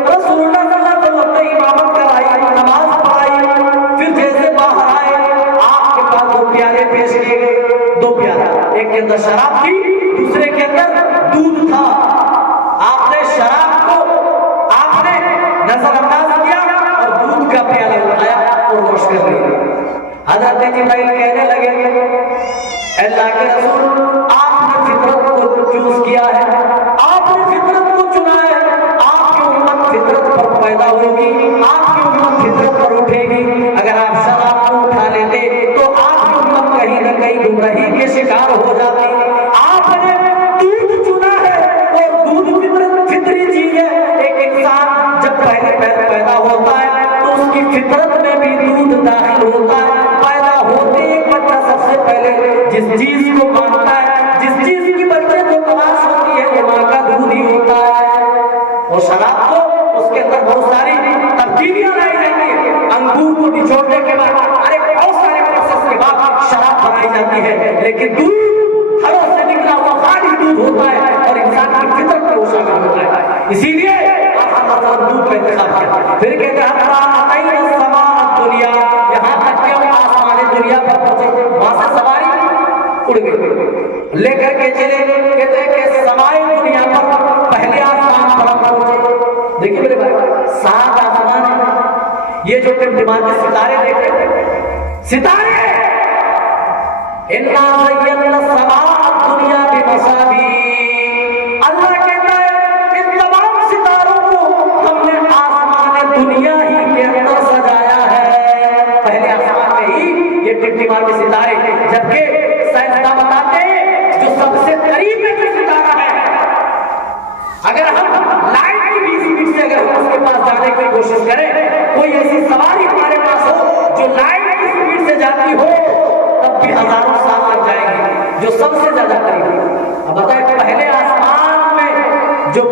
रसूलुल्लाह सल्लल्लाहु अलैहि वसल्लम ने इमामत कराई, नमाज पढ़ाई, फिर जैसे बाहर आए आपके पास दो प्याले पेश किए गए। दो प्याला, एक के अंदर शराब थी, दूसरे के अंदर दूध था। आपने शराब को आपने नजरअंदाज किया और दूध का प्याला उठाया और नोश कर लिया। हज़रत जिब्राइल कहने लगे, अल्लाह के रसूल आपने फितरत को चूज किया है, आपने फितरत को चुना है, आपकी उम्मत फितरत पर पैदा होगी, आपकी उम्मत फितरत पर उठेगी। अगर आप शराब को उठा लेते तो आपकी उम्मत कहीं न कहीं गुमराही के शिकार हो जाती। आपने दूध चुना है और दूध फितरी चीज है। एक इंसान जब पहले पैदा होता है तो उसकी फितरत में भी दूध दाखिल होता है। पैदा होते एक बच्चा सबसे पहले जिस चीज को मांगता है, जिस चीज की बच्चे को तलाश होती है, वो मां का दूध ही होता है। और शराब को उसके अंदर बहुत सारी तब्दीलियां लाई जाती है। अंगूर को निचोड़ने के बाद बहुत सारे प्रोसेस के बाद शराब बनाई जाती है, लेकिन दूध हरों से निकला हुआ खाली दूध होता है और इंसान की फितरत को शामिल होता है। इसीलिए दूध का इंतजाम किया। फिर कहते हैं दुनिया, यहाँ तक कि हम आसमान दुनिया पर पहुंचे, वहां से सवारी उड़ गई लेकर के चले। कहते हैं कि समाए दुनिया पर पहले आसमान पर हम पहुंचे। देखिए मेरे भाई, 7 आसमान है, ये जो टिमटिमाते के सितारे देखते हैं, सितारे इन्ना ज़य्यना समाअ दुनिया बिमसाबी। अल्लाह कहता है इन तमाम सितारों को हमने आसमान दुनिया ही के अंदर सजाया है। पहले आसमान में ही ये टिमटिमाते सितारे, जबकि साइंसदान बताते हैं जो सबसे करीब में जो सितारा है, अगर हम लाइट की भी स्पीड से अगर हम उसके पास जाने की कोशिश करें, कोई ऐसी सवारी हमारे पास हो जो लाइट की स्पीड से जाती हो, तब भी हजारों साल लग जाएंगे, जो सबसे ज्यादा करीब है। अब बताएं, पहले आसमान में जो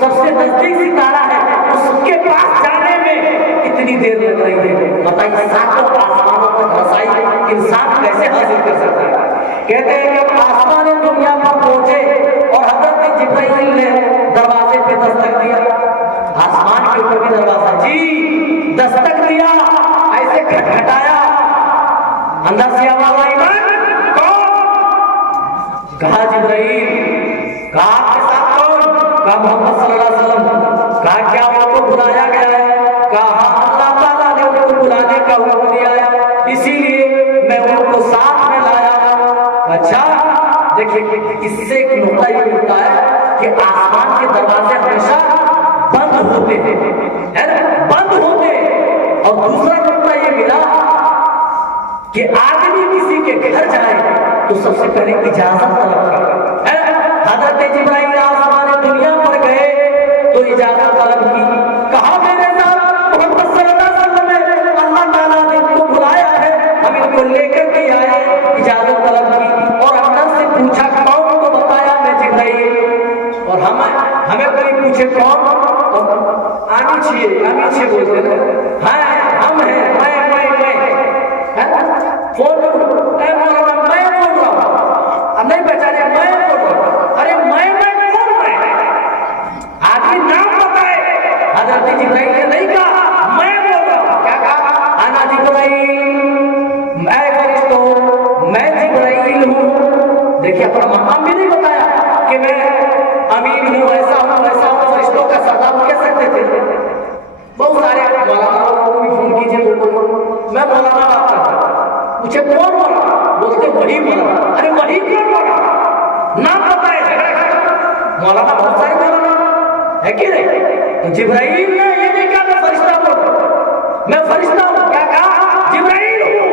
सबसे नजदीक सितारा है उसके पास जाने में इतनी देर लग रही है। बताइए 7 आसमानों तक रसाई इंसान कैसे हासिल कर सकता है। कहते हैं कि हम आसमान दुनिया पर पहुंचे और हज़रत जिब्राइल ने दरवाजे पे दस्तक दिया। आसमान के ऊपर भी दरवाजा जी दस्तक दिया, ऐसे खटखटाया, अंदर से आवाज आई, कौन? कहा जिब्राइल, कहा आपके साथ कौन? कहा मोहम्मद सल्लल्लाहु अलैहि वसल्लम। कहा क्या उनको बुलाया गया है? कहा अल्लाह ताला ने उनको बुलाने का हुक्म दिया है, इसीलिए मैं उनको साथ में लाया। अच्छा देखिए, इससे एक नुकता ये मिलता है कि आसमान के दरवाजे हमेशा बंद होते हैं, है ना, बंद होते हैं। और दूसरा नुकता ये मिला कि आदमी किसी के घर जाए तो सबसे पहले इजाजत तलब करे। हजरत जिब्राइल आसमान दुनिया पर गए तो इजाजत तलब की। कहा मेरे साथ मोहम्मद सल्लल्लाहु अलैहि वसल्लम ने अल्लाह ताला ने इनको बुलाया है, हम इनको लेकर के आए। इजाजत तलब की और अंदर से पूछा कौन? को बताया मैं जिब्राइल। और हमें कोई पूछे कौन, और आनी छे बोलते हैं, हाँ हम हैं, मैं फोन मौलाना मैं बोल रहा हूँ, अब नहीं पहचाने, मैं बोल रहा हूँ। अरे मैं कौन? मैं आदमी नाम बताए। हजरत जिब्राइल ने नहीं कहा मैं बोल रहा हूँ, क्या कहा? आना जिब्राइल, मैं फरिश्तों, मैं जिब्राइल हूँ। देखिए अपना मकाम भी नहीं बताया कि मैं अमीन हूँ, ऐसा हूँ, फरिश्तों का सरदार कह सकते थे। बहुत सारे मौलाना को भी फोन कीजिए तो मैं मौलाना बात कर रहा हूं, पूछे कौन बोला? बोलते वही बोला। अरे वही कौन बोला? नाम बताए मौलाना, बहुत सारे मौलाना है कि नहीं? तो जिब्राइल ने ये नहीं कहा मैं फरिश्ता हूं, मैं फरिश्ता हूं, क्या कहा? जिब्राइल हूं।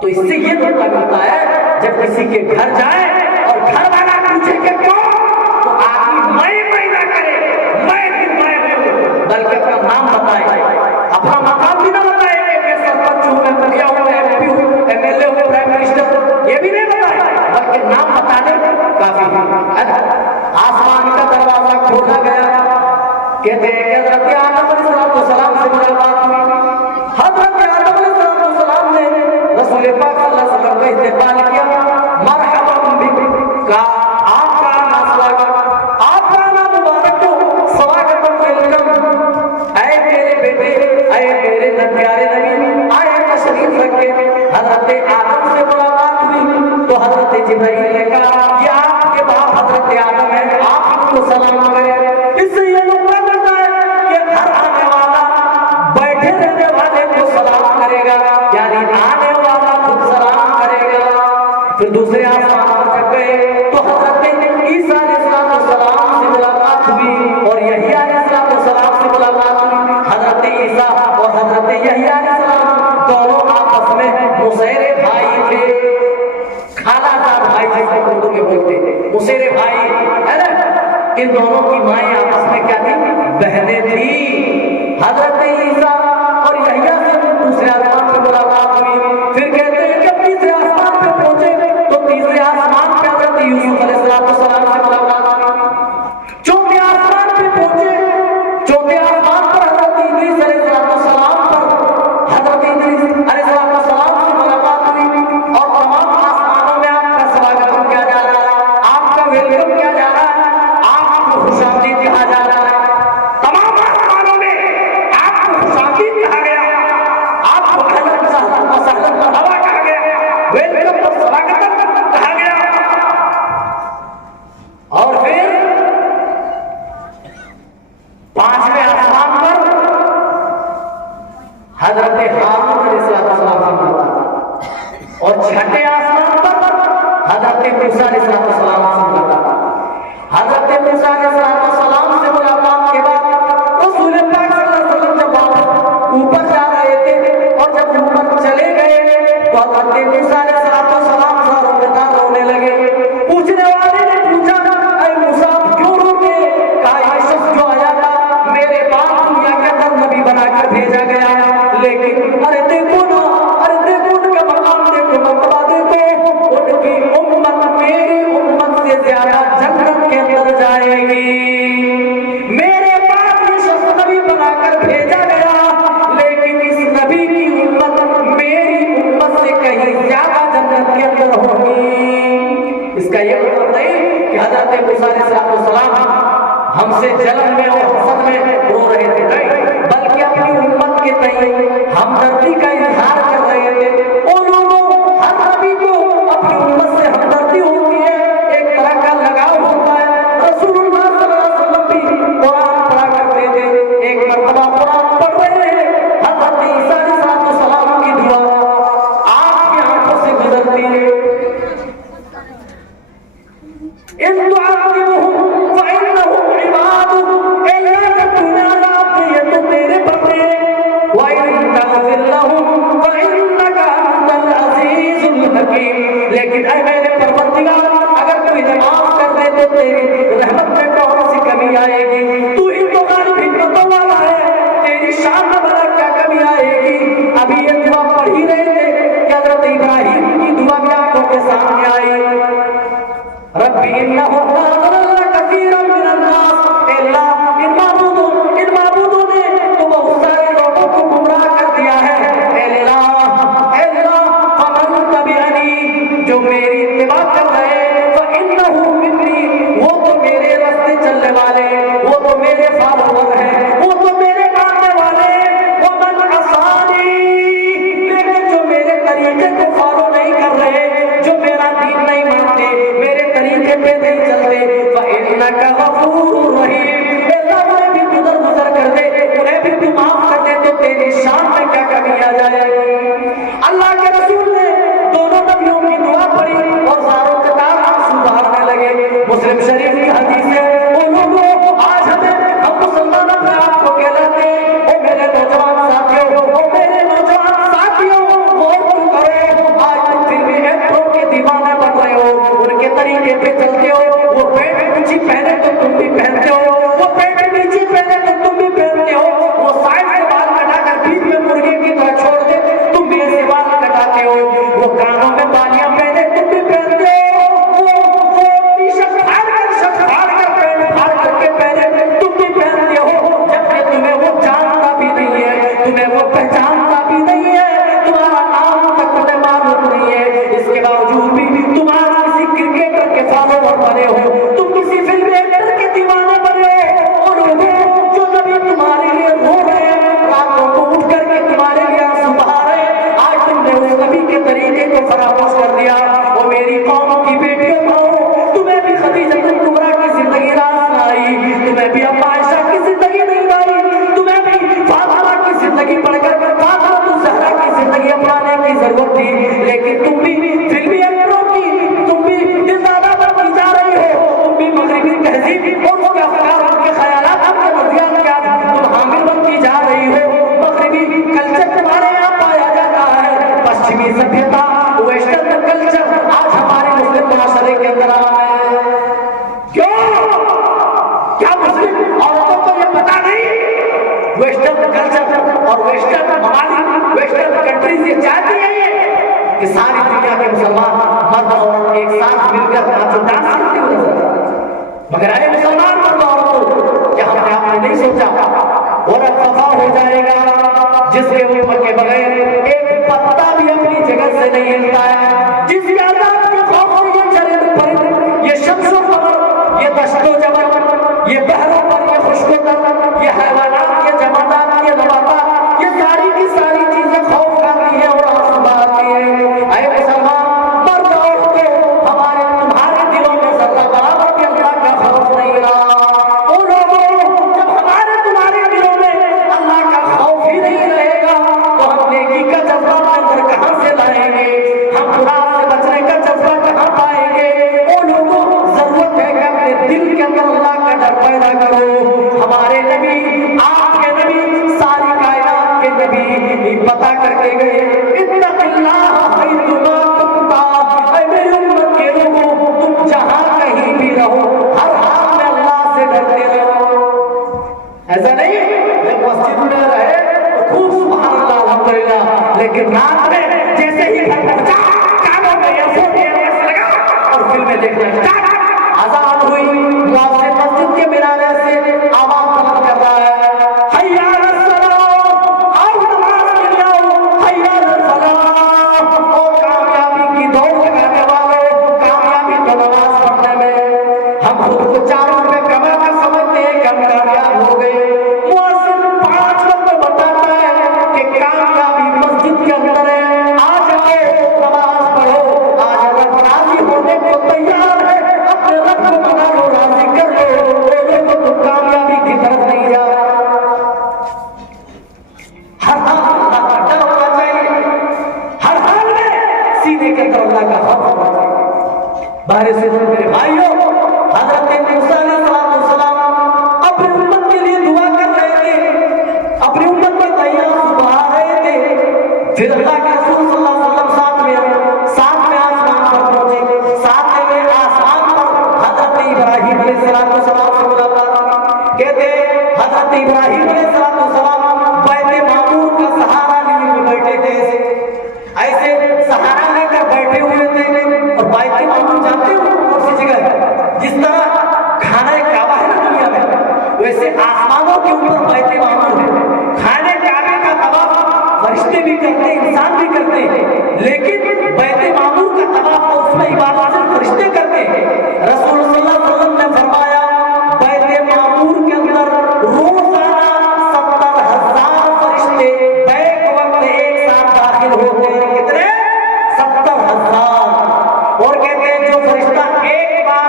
तो इससे ये नुकता मिलता है जब किसी के घर जाए और घर वाला पूछे कि कौन, तो आदमी मैं ना करे, बल्कि अपना नाम बताए, अपना मकाम भी ना बताए कि मैं सरपंच हूं, मैं मुखिया हूं, मैं एमपी हूं, एमएलए हूं, प्राइम मिनिस्टर, ये भी नहीं बताए, बल्कि नाम बताने काफी है। आसमान का दरवाजा खोला गया, कहते हैं कि हजरत आदम अलैहिस्सलाम से मुलाकात हुई। हजरत आदम अलैहिस्सलाम ने रसूल पाक सल्लल्लाहु अलैहि वसल्लम का इस्तेमाल किया। मरहबन बिक, का आपका नाम स्वागत, आपका नाम मुबारक हो, स्वागत वेलकम। ऐ मेरे बेटे, ऐ मेरे प्यारे नबी, आए तशरीफ रखे। हजरत आदम से मुलाकात हुई तो हजरत जिब्राइल ने कहा कि आपके बाप हजरत आदम है, आप इनको सलाम करें। इससे ये नुकता मिलता है कि घर आने वाला बैठे रहने वाले को सलाम करेगा, यानी आने वाला खुद सलाम करेगा। फिर दूसरे आसमान पर जब गए तो हजरत ईसा अलैहिस्सलाम से मुलाकात हुई और यहिया अलैहिस्सलाम से मुलाकात हुई। हजरत ईसा और हजरत यहिया अलैहिस्सलाम दोनों आपस में मुसेरे भाई थे, खालादार भाई जिसे उर्दू में बोलते हैं, मुसेरे भाई है ना। इन दोनों की माएं आपस में क्या थी? बहनें थी। हजरत ईसा और यहिया से दूसरे आसमान पर मुलाकात हुई। फिर कहते हैं कि तीसरे आसमान पे पहुंचे तो तीसरे आसमान पे हजरत यूसुफ अलैहिस्सलाम से मुलाकात हुई। चौथे आसमान पे पहुंचे, चौथे आसमान पर हजरत इदरीस अलैहिस्सलाम पर हजरत इदरीस अलैहिस्सलाम से मुलाकात हुई। और तमाम आसमानों में आपका स्वागत किया जा रहा है, आपका वेलकम किया जा रहा है, आपको खुशामदीद कहा जा रहा है। तमाम आसमानों में आपको खुशामदीद कहा गया, आपको अहलन व सहलन मरहबा कहा गया, वेलकम और स्वागतम कहा गया। और फिर पांचवें आसमान पर हजरत हारून अलैहिस्सलाम से मुलाकात और छठे आसमान पर हजरत मूसा अलैहिस्सलाम से मुलाकात। हजरत मूसा अलैहिस्सलाम से मुलाकात के बाद रसूल पाक सल्लल्लाहु अलैहि वसल्लम जब वापस ऊपर जा रहे थे और जब ऊपर चले गए तो हजरत मूसा अलैहिस्सलाम रोने लगे। पूछने वाले ने पूछा, ऐ मूसा क्यों रोके? कहा ये शख्स जो आया था मेरे बाद दुनिया के अंदर नबी बनाकर भेजा गया, लेकिन अरे देखो ना, अरे देखो उनका मकाम देखो, मर्तबा देखो, उनकी उम्मत मेरी उम्मत से ज्यादा जन्नत के अंदर जाएगी। मेरे बाद ये शख्स नबी बनाकर भेजा गया, लेकिन इस नबी की उम्मत मेरी उम्मत से कहीं ज्यादा जन्नत के अंदर होगी। इसका ये मतलब नहीं कि हजरत मूसा अलैहिस्सलाम हमसे जलन में और हसद में रो रहे थे, नहीं, बल्कि अपनी उम्मत के तय हमदर्दी का इजहार कर रहे थे। उन लोगों, हर नबी को अपनी उम्मत से हमदर्दी होती है, इन तुअज़्ज़िबहुम फ़इन्नहुम इबादुक, अल्लाह जब तूने अज़ाब दिए तो तेरे बंदे, व इन तग़फ़िर लहुम फ़इन्नका अंतल अज़ीज़ुल हकीम, लेकिन ऐ मेरे परवरदिगार अगर तू इन्हें माफ कर दे तो तेरी रहमत में कौन सी कमी आएगी? तू ही तो गालिब हिम्मतों वाला है, तेरी शान में बड़ा क्या कमी आएगी? अभी ये दुआ पढ़ ही रहे थे कि हज़रत इब्राहीम की दुआ भी आंखों के सामने आई, रब्बी इन्नहुम अज़ल्लू कसीरन मिनन नास, अल्लाह इन माबूदों ने तो बहुत सारे लोगों को गुमराह कर दिया है। अल्लाह फमन तबिअनी, जो मेरी इत्तिबा कर रहे फइन्नहु मिन्नी, वो तो मेरे रास्ते चलने वाले, वो तो मेरे फॉलोअर हैं, वो तो मेरे मानने वाले। वमन असानी, लेकिन जो मेरे तरीके को फॉलो नहीं कर रहे, जो मेरा दीन नहीं मानते, मेरे तरीके पे नहीं चलते, फइन्नका गफूरुर रहीम, अल्लाह उन्हें भी गुज़र कर दे, उन्हें भी तू माफ कर दे तो तेरी शान में क्या कमी आ जाएगी? अल्लाह के रसूल ने दोनों नबियों की दुआ पढ़ी और सारों के तार आंसू बहाने लगे। मुस्लिम शरीफ की हदीस है, ओ लोगों आज हम मुसलमान अपने आप को कहलाते हैं, ओ मेरे नौजवान साथियों, गौर तुम करो, आज तुम फिर भी एक्टरों के दीवाने बन रहे हो, उनके तरीके पे चलते हो, वो पेट ऊंची पहने तो तुम भी पहनते हो, वो पेट नीचे पहने तो तुम भी पहनते हो, वो साइड से बाल कटाकर बीच में मुर्गे की तरह छोड़ दे तुम भी ऐसे बाल कटाते हो, वो कानों में बालियां पहने तुम भी पहनते हो, वो टी-शर्ट फाड़ कर पैंट फाड़ करके पहने तुम भी पहनते हो, जबकि तुम्हें वो जानता भी नहीं है, तुम्हें वो पहचानता भी नहीं है, तुम्हारा नाम तक उन्हें मालूम नहीं है। इसके बावजूद भी तुम आज किसी क्रिकेटर के फॉलोअर बने हो, तुम किसी फिल्म एक्टर के दीवाने बने हो, और लोगों जो नबी तुम्हारे लिए रो रहे हैं, रातों को उठ करके तुम्हारे लिए आंसू बहा रहे हैं, आज तुमने उस नबी के तरीके को फरामोश कर दिया। वो मेरी कौम की बेटियों भाओ, तुम्हें भी खदीजतुल कुबरा की जिंदगी रास न आई, तुम्हें भी अम्मा आयशा की जिंदगी नहीं आई, तुम्हें भी फातिमा की जिंदगी पढ़कर फातिमा ज़हरा की जिंदगी अपनाने की जरूरत थी, लेकिन तुम भी फिल्मी एक्टरों की, तुम भी दिलदादा बनती जा रही हो, तुम भी मगरिबी तहजीब और उसके अफकार, उनके ख्यालात, उनके नज़रियात के आज तुम हामिल बनती जा रही हो। मगरिबी कल्चर तुम्हारे यहाँ पाया जाता है, पश्चिमी सभ्यता, वेस्टर्न कल्चर आज हमारे मुस्लिम माशरे के अंदर आया है। क्यों? क्या मुस्लिम औरतों को ये पता नहीं? वेस्टर्न कल्चर और वेस्टर्न ममालिक, वेस्टर्न कंट्रीज ये चाहती है कि सारी दुनिया के मुसलमान मर्द औरत एक साथ मिलकर नाचो डांस करते हुए नजर आए, मगर अरे मुसलमान मर्द औरतों, क्या हमने आपने नहीं सोचा और खफा हो जाएगा जिसके ऊपर के बगैर एक पत्ता भी अपनी जगह से नहीं हिलता है, जिसके अल्लाह के खौफ से ये चरिंद परिंद, ये शम्सो कमर, ये दश्तो जबर, ये बहरों पर, ये खुश्को कर, ये हैवानात, ये जमादात, ये नबातात, ये सारी की सारी चीजें खौफ खाती है और आंसू बहाती है। ऐ मुसलमान मर्द औरतों, हमारे तुम्हारे दिलों में जरा बराबर भी अल्लाह का खौफ नहीं रहा। ओ लोगों, जब हमारे तुम्हारे दिलों में अल्लाह का खौफ ही नहीं रहेगा तो हम नेकी का जज्बा अंदर कहां से लाएंगे? हम बुरा से बचने का जज्बा कहां पाएंगे? ओ लोगों, जरूरत है कि अपने दिल के अंदर अल्लाह का डर पैदा करो। हमारे नबी, आपके नबी, सारी कायनात के नबी पता करके गए, इत्तक़िल्लाह हैथुमा कुंता, ऐ मेरी उम्मत के लोगों, तुम जहां कहीं भी रहो, हर हाल में अल्लाह से डरते रहो। ऐसा नहीं जब मस्जिद में रहे तो खूब सुभान अल्लाह अल्हम्दुलिल्लाह, लेकिन रात में जैसे ही घर पहुंचा कानों में ईयरफोन लगा और फिल्में देखना स्टार्ट। अज़ान हुई, मुअज्जिन मस्जिद के मिनारे से आवाज बुलंद कर रहा है, हय्या अलस सलाह, आओ नमाज के लिए आओ, हय्या अलल फलाह, ओ कामयाबी की दौड़ लगाने वालों, कामयाबी तो नमाज पढ़ने में। हम खुद को 4 रुपए कमा कर समझते हैं कि हम कामयाब हो गए। मुअज्जिन 5 वक्त बताता है कि कामयाबी मस्जिद के अंदर है, आ जाओ नमाज पढ़ो, आज रब राजी होने को तैयार है, अपने रब को मना लो, राजी कर लो, बोलो तो तुम कामयाबी की तरफ नहीं जा रहा। हर हाल अल्लाह का डर होना चाहिए, हर हाल में सीने के अंदर अल्लाह का खौफ होना चाहिए। बाहर से मेरे भाइयों, मूसा अलैहिस्सलाम अपनी उम्मत के लिए दुआ कर रहे थे, अपनी उम्मत के तैयार सुबह रहे थे। फिर अल्लाह के रसूल सल्लल्लाहु अलैहि वसल्लम साथ में आसमान पर पहुंचे। साथ में आसमान पर हजरत इब्राहिम अलैहिस्सलाम से मुलाकात। कहते हजरत इब्राहिम अलैहिस्सलाम बैत मामूर का सहारा लिए बैठे थे, ऐसे सहारा लेकर बैठे हुए थे। और बैत मामूर जानते हो कौन सी जगह है? जिस तरह खाना काबा है ना दुनिया में, वैसे आसमानों के ऊपर बैत मामूर है। खाने काबे का तवाफ फरिश्ते भी करते, इंसान भी करते हैं, लेकिन बैत मामूर का तवाफ और उसमें इबादत सिर्फ फरिश्ते करते हैं। रसूल सल्लल्लाहु अलैहि वसल्लम ने फरमाया बैत मामूर के अंदर रोजाना 70,000 फरिश्ते बैक वक्त एक साथ दाखिल होते हैं। कितने? 70,000। और कहते हैं जो फरिश्ता एक बार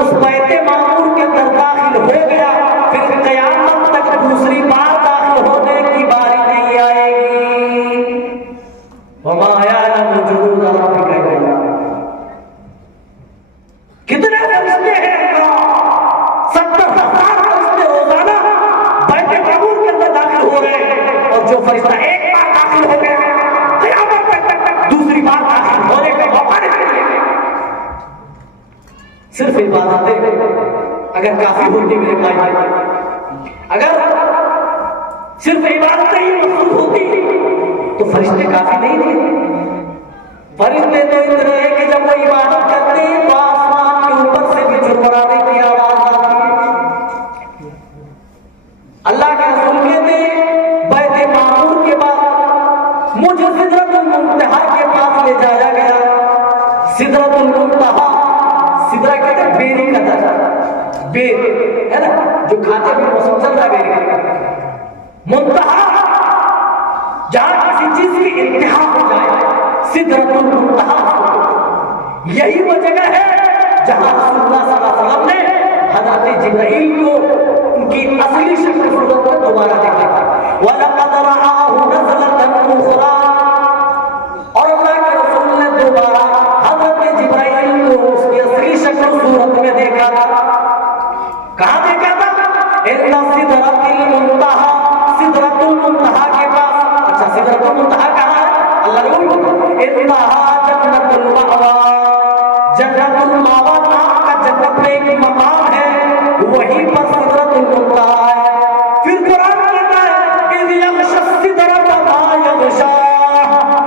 उस बैत मामूर के अंदर दाखिल हो गया, फिर क़यामत तक दूसरी बार दाखिल होने की बारी नहीं आएगी। वमा यअलमु जुनूद रब्बिका इल्ला हुव। कितने फरिश्ते हैं? 70,000 फरिश्ते रोजाना बैत मामूर के अंदर दाखिल हो रहे हैं। और जो फरिश्ता एक बार दाखिल हो गया, क़यामत तक दूसरी बार दाखिल होने का मौका नहीं मिलेगा। सिर्फ इबादतें अगर काफी होती मेरे भाई, अगर सिर्फ इबादतें ही मकसूद होती तो फरिश्ते काफी नहीं थे। फरिश्ते तो इतने हैं कि जब वो इबादत करते हैं तो आसमान के ऊपर से भी चुरमुराने की आवाज आती है। अल्लाह के रसूल कहते हैं बैत मामूर के बाद मुझे सिदरतुल मुंतहा के पास ले जाया गया। सिदरतुल मुंतहा, सिदरा कहते हैं बेरी का दर्जा, बेर है ना जो खाते भी मौसम चल रहा है बेरी का। मुंतहा जहां किसी चीज की इंतहा हो जाए, सिदरतुल मुंतहा, यही वो जगह है जहां रसूलुल्लाह सल्लल्लाहु अलैहि वसल्लम ने हजरत जिब्राइल को उनकी असली शक्ल सूरत में दोबारा देखा था। वलक़द रआहु नज़लतन उख़रा, और अल्लाह के रसूल ने दोबारा हजरत जिब्राइल को उसकी असली शक्ल सूरत में देखा था। कहां देखा था? इन्ना सिदरतुल मुंतहा, सिदरतुल मुंतहा के पास। अच्छा, सिदरतुल मुंतहा कहां है? अल्लाह ने बोला इन्नहा जन्नतुल मावा, जन्नतुल मावा नाम का जन्नत में एक मकाम है, वहीं पर सिदरतुल मुंतहा है। फिर कुरान कहता है इज़ यग़शा सिदरत मा यग़शा।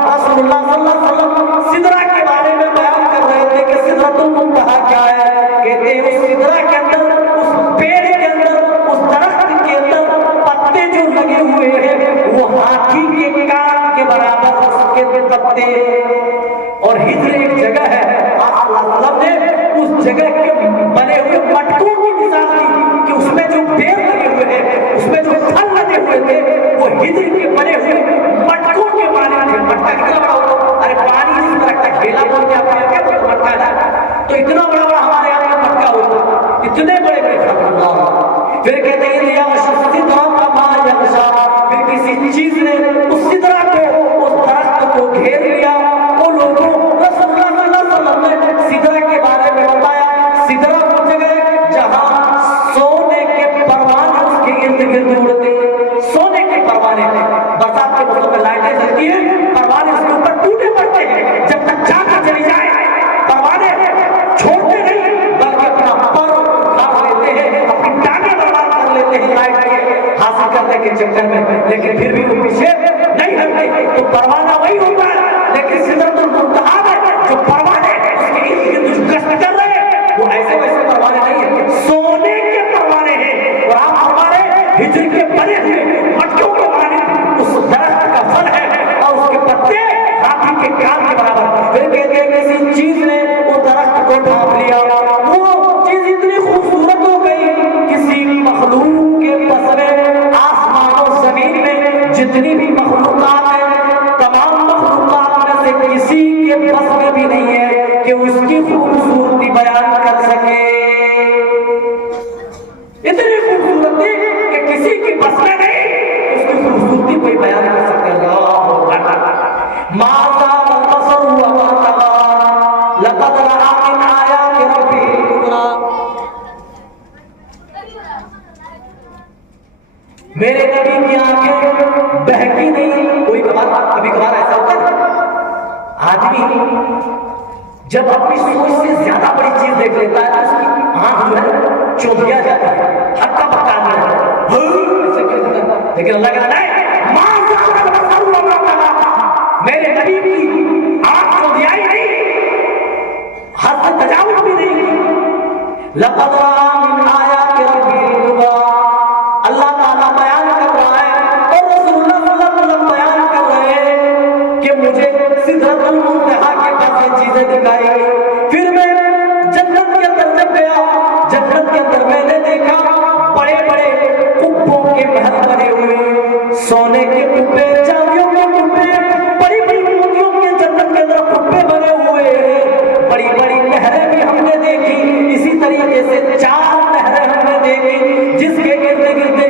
रसूलुल्लाह सल्लल्लाहु अलैहि वसल्लम सिदरा के बारे में बयान कर रहे थे कि सिदरतुल मुंतहा क्या है। कहते हैं उस सिदरा के अंदर, उस पेड़ के अंदर, उस दरख्त के अंदर पत्ते जो लगे हुए हैं वो हाथी के कान के बराबर उसके पत्ते। और हिजर एक जगह है, आप ने उस जगह के बने हुए मटकों की मिसाल दी कि उसमें जो पेड़ लगे हुए हैं, उसमें जो फल लगे हुए थे, वो हिजर के बने हुए मटकों के माने थे। मटका कितना बड़ा होता? अरे पानी जिस तरह का खेला बोलते आपके यहाँ क्या बोलते? मटका ना, तो इतना बड़ा बड़ा हमारे यहाँ का मटका होता, इतने बड़े बड़े। फिर कहते हैं फिर किसी चीज ने उस सिदरा को, उस दरख्त को घेर लिया। वो लोगों रसूलुल्लाह सल्लल्लाहु अलैहि वसल्लम ने सिदरा के बारे में बताया। सिदरा वो जगह जहां सोने के परवाने उसके इर्द गिर्द उड़ते हैं। सोने के परवाने, बरसात के मौसम में लाइटें जलती है, परवाने उसके ऊपर टूटे पड़ते हैं। जब तक जान चली जाए परवाने छोड़ते नहीं, बल्कि अपना पर उखाड़ लेते हैं, अपनी टांगें बर्बाद कर लेते हैं लाइट के हासिल करने के चक्कर में। लेकिन फिर भी वो पीछे नहीं हटते। तो परवाना वही होता है, लेकिन सिदरतुल मुंतहा में जो परवाने उसके इर्द गिर्द जो गश्त कर रहे हैं वो ऐसे वैसे परवाने नहीं है, सोने के परवाने हैं। और आप हमारे हिजर के बने हुए मटकों के माने उस दरख्त का फल है और उसके पत्ते हाथी के कान के बराबर। फिर कहते हैं किसी चीज ने वो दरख्त को ढांप लिया, वो चीज इतनी खूबसूरत हो गई, किसी मखलूक के बस में, आसमान और जमीन में जितनी भी मखलूकात है, तमाम मखलूकात में से किसी के बस में भी नहीं है कि उसकी खूबसूरती बयान कर सके। इतनी खूबसूरती कि किसी की बस में नहीं, उसकी खूबसूरती कोई बयान कर सके। माता लक़द रआ मिन आयाति रब्बिहिल कुबरा। मेरे नबी की आंखें बहकी नहीं। कोई कभी कभार ऐसा होता है आदमी जब अपनी सोच से ज्यादा बड़ी चीज देख लेता है तो उसकी आंख जो है चौंधिया जाती है, हक्का पक्का नहीं, लेकिन अल्लाह कहता है मेरे नबी की आंख चौंधियाई नहीं, हद से तजावुज भी नहीं। लक़द रअा मिन आयाति रब्बिल कुबरा, अल्लाह ताला बयान कर रहा है और रसूलुल्लाह सल्लल्लाहु अलैहि वसल्लम बयान कर रहे हैं कि मुझे सिदरतुल मुंतहा के पास ये चीजें दिखाई गई। फिर मैं जन्नत के अंदर जब गया, जन्नत के अंदर मैंने देखा बड़े बड़े कुब्बों के महल बने हुए, सोने के कुब्बे, चांदियों के कुब्बे, बड़ी बड़ी मोतियों के जन्नत के अंदर कुब्बे बने हुए हैं। बड़ी बड़ी नहरें भी हमने देखी, इसी तरीके से 4 नहरें हमने देखी जिसके गिरते गिरते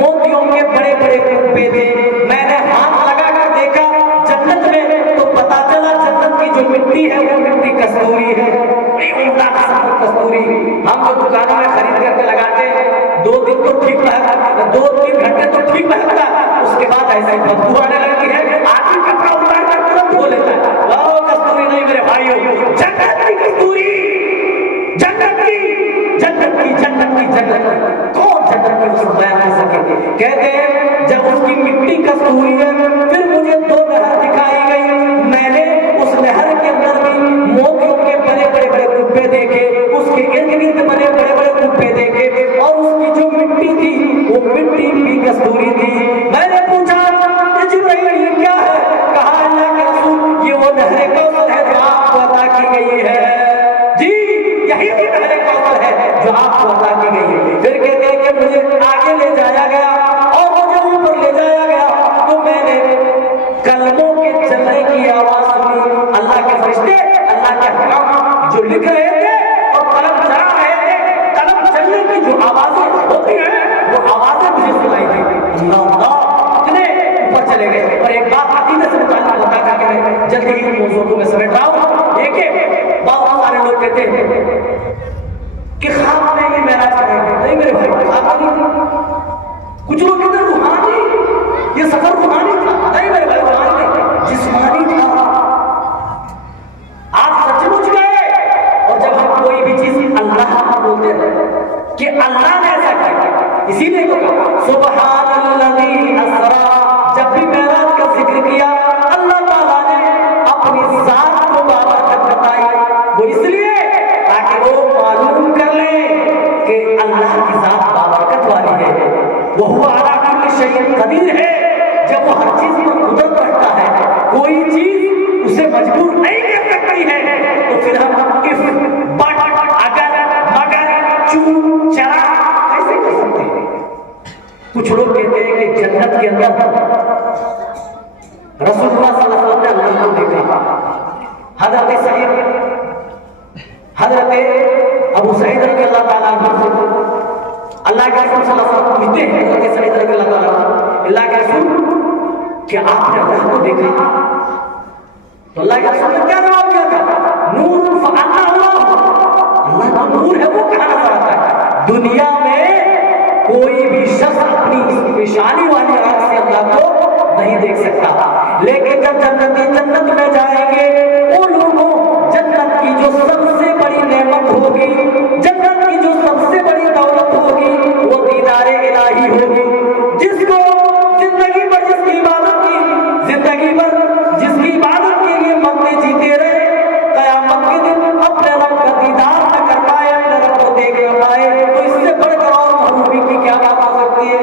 मोतियों के बड़े बड़े कुब्बे थे। मैंने हाथ लगा कर देखा जन्नत में तो पता चला जन्नत की जो मिट्टी है वो मिट्टी कस्तूरी है, बड़ी उम्दा किस्म की कस्तूरी। हम जो दुकानों में खरीद करके लगाते हैं 2 दिन तो ठीक महकता, 2-3 घंटे तो ठीक महकता, उसके बाद ऐसे बदबू आने लगती है, आदमी कपड़ा उतार कर तुरंत धो लेता है। वो कस्तूरी नहीं मेरे भाइयों, जन्नत की कस्तूरी, जन्नत की, जन्नत की, जन्नत की, जन्नत की। कौन जन्नत की उसको बयान कर सके? कहते हैं जब उसकी मिट्टी कस्तूरी है फिर मुझे 2 नहर दिखाई गई। मैंने उस नहर के अंदर भी मोतियों के बड़े बड़े बड़े कुब्बे देखे, उसके इर्द गिर्द बड़े बड़े बड़े कुब्बे देखे और उसकी जो मिट्टी थी वो मिट्टी भी कस्तूरी थी। मैंने पूछा जिब्राइल ये क्या है? कहा अल्लाह के रसूल ये वो नहरे कौसर है जो आपको अता की गई है। जी यही वो नहरे कौसर है जो आपको अता की गई है। फिर कहते हैं कि मुझे आगे ले जाया गया और मुझे ऊपर ले जाया गया तो मैंने कलमों के चलने की आवाज सुनी। अल्लाह के फरिश्ते अल्लाह के हुक्म जो लिख रहे थे और कलम चला रहे थे, कलम चलने की जो आवाजें होती हैं वो आवाजें मुझे सुनाई दी। अल्लाह इतने ऊपर चले गए। और एक बात अकीदत से मुताल्लिक़ बता करके मैं जल्दी ही मौजूद को मैं समेट रहा हूँ। देखिए बहुत सारे लोग कहते हैं कि ख्वाब में ये मेराज करेंगे, नहीं मेरे भाई ख्वाब नहीं। कुछ लोग कहते हैं रूहानी, ये सफर रूहानी था, नहीं मेरे भाई रूहानी नहीं, जिस्मानी था। आप सचमुच गए और जब हम कोई भी चीज अल्लाह बोलते हैं कि अल्लाह ने ऐसा किया, इसीलिए तो कहा सुबहानल्लज़ी असरा। जब भी मेराज का जिक्र किया अल्लाह ताला ने अपनी जात को बाबरकत बताई, वो इसलिए ताकि वो मालूम कर ले कि अल्लाह की जात बाबरकत वाली है, वो हुआ अला कुल्ली शैइन कदीर है। जब वो हर चीज पर कुदरत रखता है, कोई चीज उसे मजबूर नहीं कर सकती है, तो फिर हम इफ बट अगर मगर चू चला कैसे कर सकते हैं? कुछ लोग कहते हैं कि जन्नत के अंदर रसूलुल्लाह सल्लल्लाहु अलैहि वसल्लम ने अल्लाह को देखा। हजरत अबू सईद रज़ियल्लाहु ताला अन्हु से अल्लाह के रसूल सल्लल्लाहु अलैहि वसल्लम पूछते हैं हजरत सईद रज़ियल्लाहु ताला, अल्लाह के रसूल क्या आपने अल्लाह को देखा? तो अल्लाह के रसूल ने क्या जवाब दिया था? नूर फअन्ना अल्लाह का नूर है, वो कहां नजर आता है? दुनिया में कोई भी शख्स अपनी पेशानी वाली आंख से अल्लाह को नहीं देख सकता, लेकिन जब जन्नती जन्नत में जाएंगे उन लोगों जन्नत की जो सबसे बड़ी नेमत होगी, जन्नत की जो सबसे बड़ी दौलत होगी वो दीदारे इलाही होगी। जिसको जिंदगी भर जिसकी इबादत की, जिंदगी भर जिसकी इबादत के लिए मरते जीते रहे, कयामत के दिन अपने रब का दीदार न कर पाए, अपने रब को देख न पाए, तो इससे बढ़कर और महरूमी की क्या बात हो सकती है?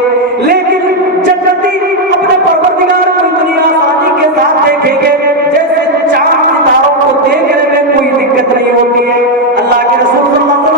लेकिन जन्नती अपने परवरदिगार को इतनी आसानी के साथ देखेंगे जैसे चांद सितारों को देखने में कोई दिक्कत नहीं होती है। अल्लाह के रसूल सल्लल्लाहु अलैहि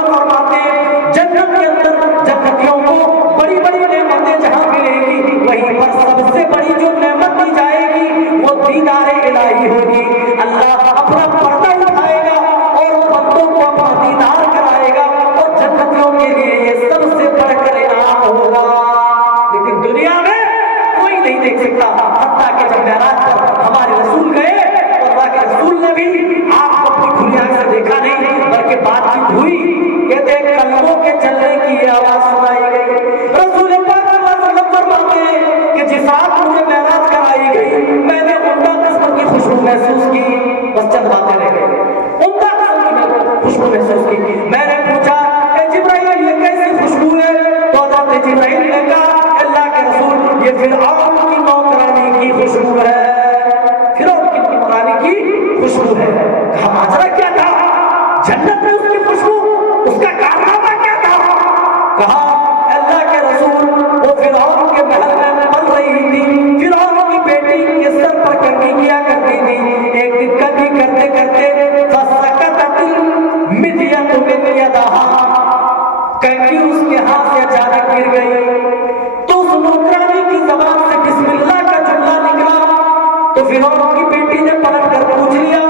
की खुशबू, उसका कारनामा क्या था? कहा अल्लाह के रसूल वो फिरौन के महल में पल रही थी, फिरौन की बेटी के सर पर कंघी किया करती थी। एक दिन कंघी करते करते मिदियत मिन यदहा, कंघी उसके हाथ से अचानक गिर गई। तो उस नौकरानी की जबान से बिस्मिल्लाह का जुमला निकला। तो फिरौन की बेटी ने पलट कर पूछ लिया,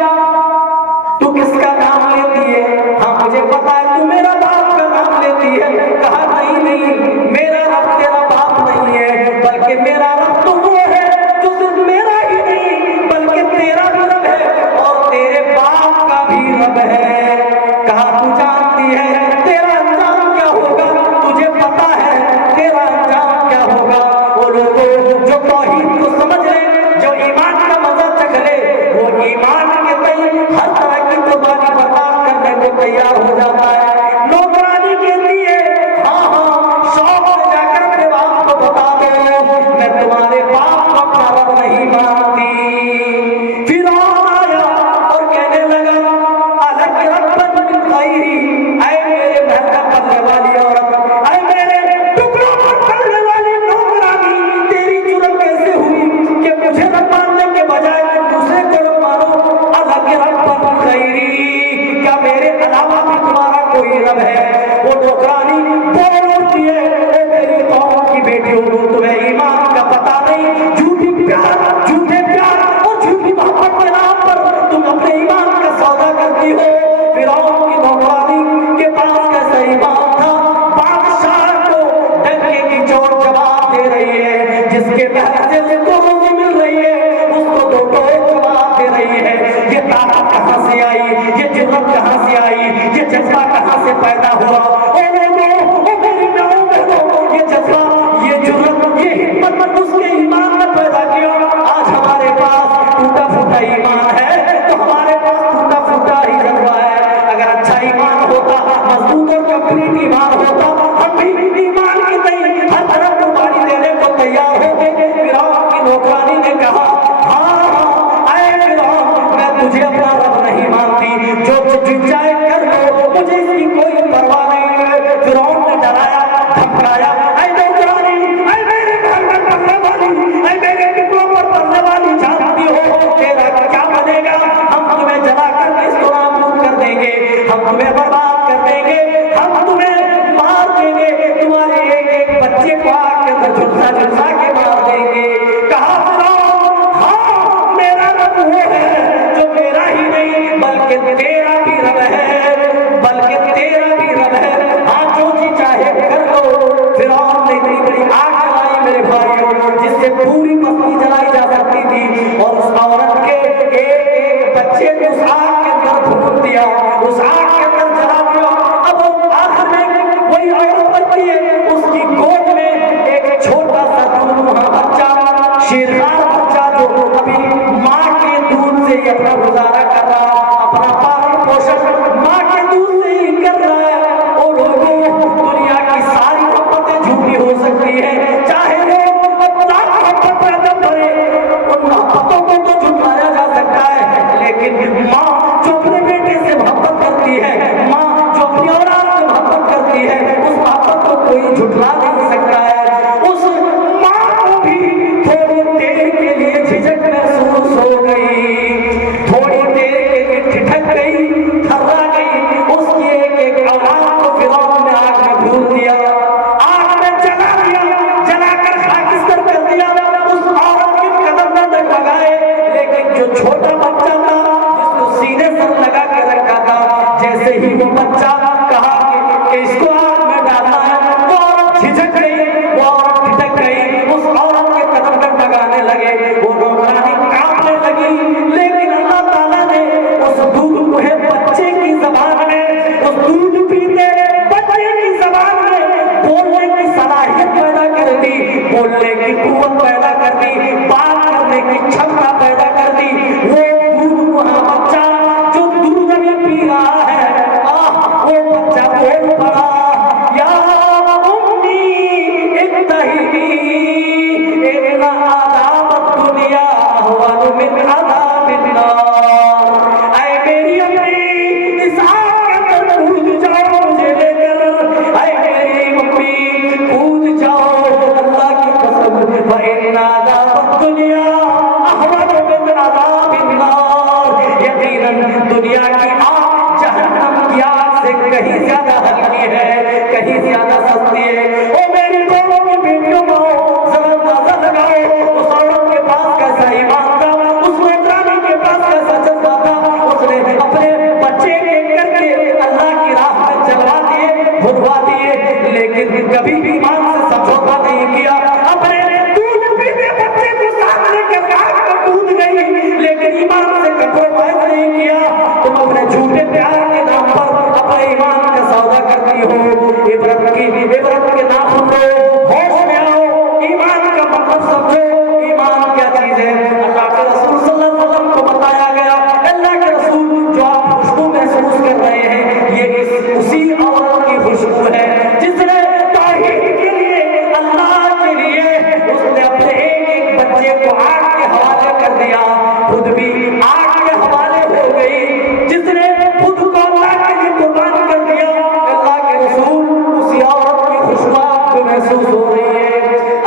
तू किसका नाम लेती है? हाँ मुझे पता है, तू मेरा बाप का नाम लेती है। कहा नहीं नहीं, मेरा रब तेरा बाप नहीं है, बल्कि मेरा रब तो वो है जो सिर्फ मेरा ही नहीं बल्कि तेरा भी रब है और तेरे बाप का भी रब है। कहा तू जानती है तेरा अंजाम क्या होगा? तुझे पता है तेरा अंजाम क्या होगा? वो लोगों जो तौहीद को समझ ले, जो ईमान का मजा चख ले, वो ईमान के तई हर तरह की कुर्बानी बर्बाद करने को तैयार हो जाता है। नौकरानी कहती है हाँ हाँ, शौक से जाकर अपने बाप को बता दो मैं तुम्हारे बाप को अपना रब नहीं मानती। फिर आया और कहने लगा अलग रब्बन मिन गैरी, ऐ मेरे महल का पलने वाली औरत, ऐ मेरे टुकड़ों पर पलने वाली नौकरानी, तेरी जुर्म कैसे हुई कि मुझे रब मानने के बजाय तुम दूसरे को रब मानो? अलग रब्बन गैरी, क्या मेरे अलावा भी तुम्हारा कोई रब है? वो नौकरानी बोल उठती है, ओ मेरी कौम की बेटियों, तुम्हें ईमान का पता नहीं, झूठी प्यार और झूठी मोहब्बत के नाम पर तुम अपने ईमान का सौदा करती हो। फिरौन की नौकरानी के पास कैसा ईमान था? बादशाह को डंके की चोट जवाब दे रही है, जिसके महल से उसको रोजी मिल रही है उसको दो टोक जवाब दे रही है। ये ताकत कहां से आई, ये जुर्रत कहां से आई, ये जज्बा कहां से पैदा हुआ? ओ मेरी बहनों, ये जज्बा, ये जुर्रत, ये हिम्मत उसके ईमान ने पैदा किया। आज हमारे पास टूटा फूटा ईमान है तो हमारे पास टूटा फूटा ही जज्बा है। अगर अच्छा ईमान होता, मजबूत और कंप्लीट ईमान होता, हम भी ईमान की तई हर तरफ कुर्बानी देने को तैयार हो गए। फिरौन की नौकरानी ने कहा हाँ आए फिरौन, मैं तुझे अपना रब नहीं मानती, जो कुछ चाहे कर लो, मुझे इसकी कोई परवाह नहीं है। फिरौन ने डराया धमकाया, ऐ नौकरानी, ऐ मेरे घर में पलने वाली, ऐ मेरे टुकड़ों पर पलने वाली, जानती हो तेरा क्या बनेगा? हम तुम्हें जलाकर किसको नाबूद कर देंगे, हम तुम्हें बर्बाद कर देंगे, हम तुम्हें मार देंगे, तुम्हारे एक एक बच्चे को आग के अंदर झुलसा झुलसा के मार देंगे। कहा फिरौन हाँ, मेरा रब वो है जो मेरा ही नहीं बल्कि तेरा भी रब है, बल्कि तेरा भी रब है। हाँ जो जी चाहे कर लो। फिरौन ने इतनी बड़ी आग जलाई मेरे भाइयों, जिससे पूरी बस्ती जलाई जा सकती थी, और उस औरत के एक एक बच्चे को उस आग के अंदर भून दिया, उस आग के अंदर जला दिया। अब वो आखिर में वही औरत बनती है, उसकी गोद में एक छोटा सा दूधमुहा बच्चा, शेरखार बच्चा, जो अभी माँ के दूध से ही अपना गुजारा कर रहा, अपना पालन पोषण माँ के दूध से ही कर रहा है। और लोगों, दुनिया की सारी मोहब्बतें झूठी हो सकती है, चाहे लोग अपना मोहब्बत पैदा करे, उन मोहब्बतों को तो झुठलाया जा सकता है, लेकिन माँ जो अपने बेटे से मोहब्बत करती है, माँ जो अपनी औलाद से मोहब्बत करती है, उस मोहब्बत को कोई झुठला नहीं सकता है। उस माँ को भी थोड़ी देर के लिए झिझक महसूस हो गई, थोड़ी देर के लिए ठिठक गई, थर्रा गई। उसकी एक एक औलाद को फिरौन ने आग में भून दिया, आग में जला दिया, जलाकर खाकिस्तर कर दिया। उस औरत के कदम न लगाए, लेकिन जो छोटा बच्चा था जिसको सीने से लगा के रखा था, जैसे ही वो बच्चा कहा कि इसको आग में डालना है, वो औरत झिझक गई, वो औरत ठिठक गई, उस औरत के कदम तक लगाने लगे, वो नौकरानी कांपने लगी। लेकिन अल्लाह ताला ने उस दूध मुहे बच्चे की जबान में, उस दूध पीते बच्चे की जबान में बोलने की सलाहियत पैदा कर दी, बोलने की कुव्वत पैदा कर दी, बात करने की क्षमता पैदा कर दी। वो दूध मुहा बच्चा जो दूध अभी पी रहा है, वो बच्चा बोल पड़ा, या उम्मी इत्तहिनी इन्ना अज़ाब दुनिया अहवन मिन अज़ाबिन नार। ऐ मेरी अम्मी, इस आग के अंदर कूद है, कहीं ज्यादा सस्ती है। ओ मेरी दोनों की बेटियों को जरा अंदाजा लगाओ, उस औरत के पास कैसा ईमान था, उस मोहतरामी के पास कैसा जज्बा था। उसने अपने बच्चे के करके अल्लाह की राह में चलवा दिए, भुलवा दिए, लेकिन कभी भी ईमान से समझौता नहीं किया। अपने दूध पीते बच्चे को साथ लेकर आग में कूद गई, लेकिन ईमान से कंप्रोमाइज नहीं किया। तुम अपने झूठे प्यार के नाम पर अपने ईमान का सौदा करती हो। इबरत के नाम सुनो, होश में आओ, ईमान का मतलब समझो। ईमान क्या चीज है? अल्लाह के रसूल सल्लल्लाहु अलैहि वसल्लम को बताया गया, अल्लाह के रसूल जो आप खुशबू महसूस कर रहे हैं, ये उसी औरत की खुशबू है जिसने तौहीद के लिए, अल्लाह के लिए उसने अपने एक बच्चे को आग के हवाले कर दिया, खुद भी आग के हवाले हो गई, जिसने खुद को अल्लाह के लिए कुर्बान कर दिया। अल्लाह के रसूल उसी औरत की खुशबू को महसूस हो रही है।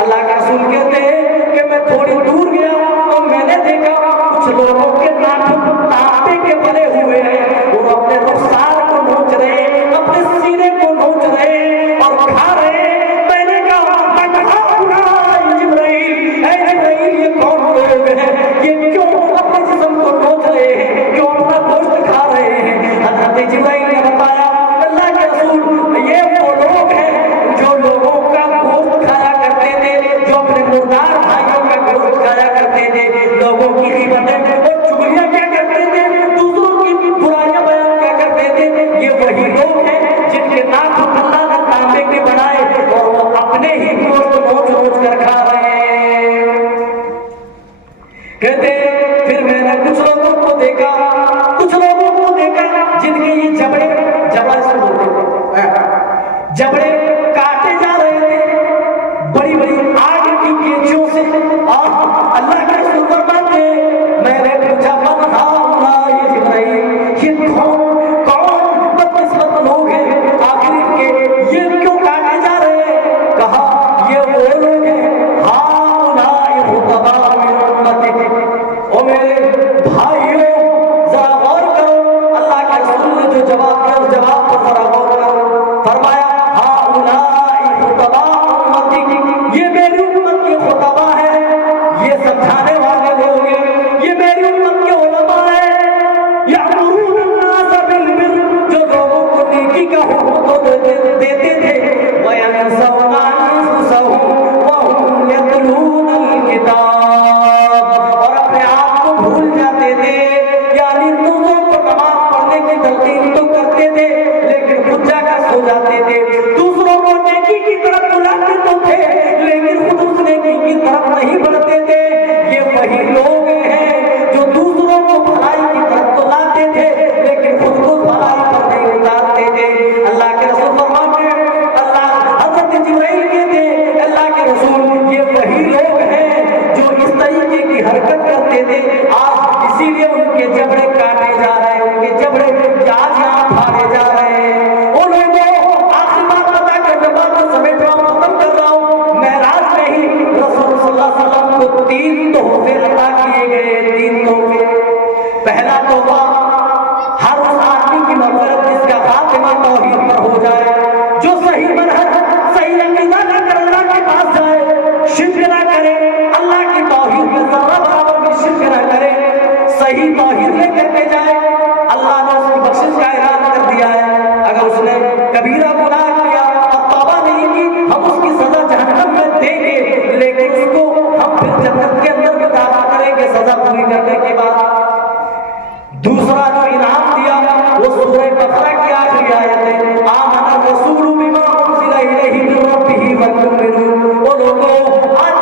अल्लाह के रसूल कहते हैं कि मैं थोड़ी दूर गया तो मैंने देखा कुछ लोगों के नाखून तांबे के बने हुए हैं, वो अपने रुखसार को नोच रहे, अपने सीने को नोच रहे और खा रहे। मैंने कहा जिब्राइल, ये कौन लोग हैं, ये क्यों अपने जिस्म को नोच रहे हैं, क्यों अपना गोश्त खा रहे हैं? हज़रत जिब्राइल ने बताया, अल्लाह के रसूल, ये वो लोग हैं जो लोगों का गोश्त खाया करते थे, जो अपने मुर्दार भाइयों का गोश्त खाया करते थे, लोगों की कीमतें और चुगलियां क्या करते थे, दूसरों की बुराइयां बयान क्या करते थे। ये वही लोग हैं जिनके नाखून अल्लाह ने तांबे के बनाए और वो अपने ही गोश्त नोच नोच कर खा रहे हैं। कहते फिर मैंने कुछ लोगों को देखा जिनके ये जबड़े काटे जा रहे थे बड़ी बड़ी आग की केंचियों से। अल्लाह के रसूल फरमाते, मैंने पूछा मन हाउलाए जिब्राइल, ये कौन बदकिस्मत लोग हैं, आखिर इनके ये क्यों काटे जा रहे हैं? कहा ये वो लोग हैं, हाउलाए खुतबा मिन उम्मतिक। ओ मेरे भाइयों जरा गौर करो, अल्लाह के रसूल ने जो जवाब दिया उस जवाब पर जरा गौर करो। फरमाया हाउलाए खुतबा उम्मतिक, ये मेरी उम्मत के खुतबा है, ये समझाने वाले लोग हैं, ये मेरी उम्मत के उलमा हैं। यअमुरून अन्नास बिल बिर, जो लोगों को नेकी का हुक्म तो देते थे, वयनसौना अनफुसहुम वहुम यतलूनल किताब, और अपने आप को भूल जाते थे। यानी दूसरों को नमाज पढ़ने की तलकीन तो करते थे, लेकिन खुद जाकर सो जाते थे। दूसरों को नेकी की तरफ बुलाते तो थे, लेकिन खुद उस नेकी की तरफ नहीं बढ़ते थे। ये वही लोग हैं जो दूसरों को भलाई की तरफ तो लाते थे, लेकिन खुद को भलाई पर नहीं उतारते थे। अल्लाह के रसूल फरमाते, हज़रत जिब्राइल कहते, अल्लाह के रसूल, ये वही लोग हैं जो इस तरीके की हरकत करते थे। आज इसीलिए उनके जबड़े काटे जा रहे हैं, उनके जबड़े आज यहाँ फाड़े जा रहे हैं। वो लोगों, आखिरी बात बता कर मैं बात को समेट रहा हूँ, खत्म कर रहा हूँ। महराज में ही रसूल सल्लल्लाहु अलैहि वसल्लम को 3 तोहफे अता किए गए, 3 तोहफे। पहला तोहफा, हर उस आदमी की मग़फ़िरत जिसका खातिमा तौहीद पर हो जाए, जो सही मनहज, सही अक़ीदा लेकर अल्लाह के पास जाए, शिर्क ना करे, अल्लाह की तौहीद में ज़र्रा बराबर भी शिर्क ना करे, सही तौहीद लेकर के जाए। अल्लाह ने उसकी बख्शिश का ऐलान कर दिया है। अगर उसने कबीरा गुनाह किया और तौबा नहीं की, हम उसकी सजा जहन्नम में देंगे, लेकिन उसको हम फिर जन्नत के अंदर भी दाखिल करेंगे सजा पूरी करने के बाद। दूसरा जो इनाम दिया वो सूरह बकरा की आखिरी आयत है, आमन रसूल बिमा उनज़िला इलैहि मिन रब्बिही वल मुमिनून। वो लोगों, आज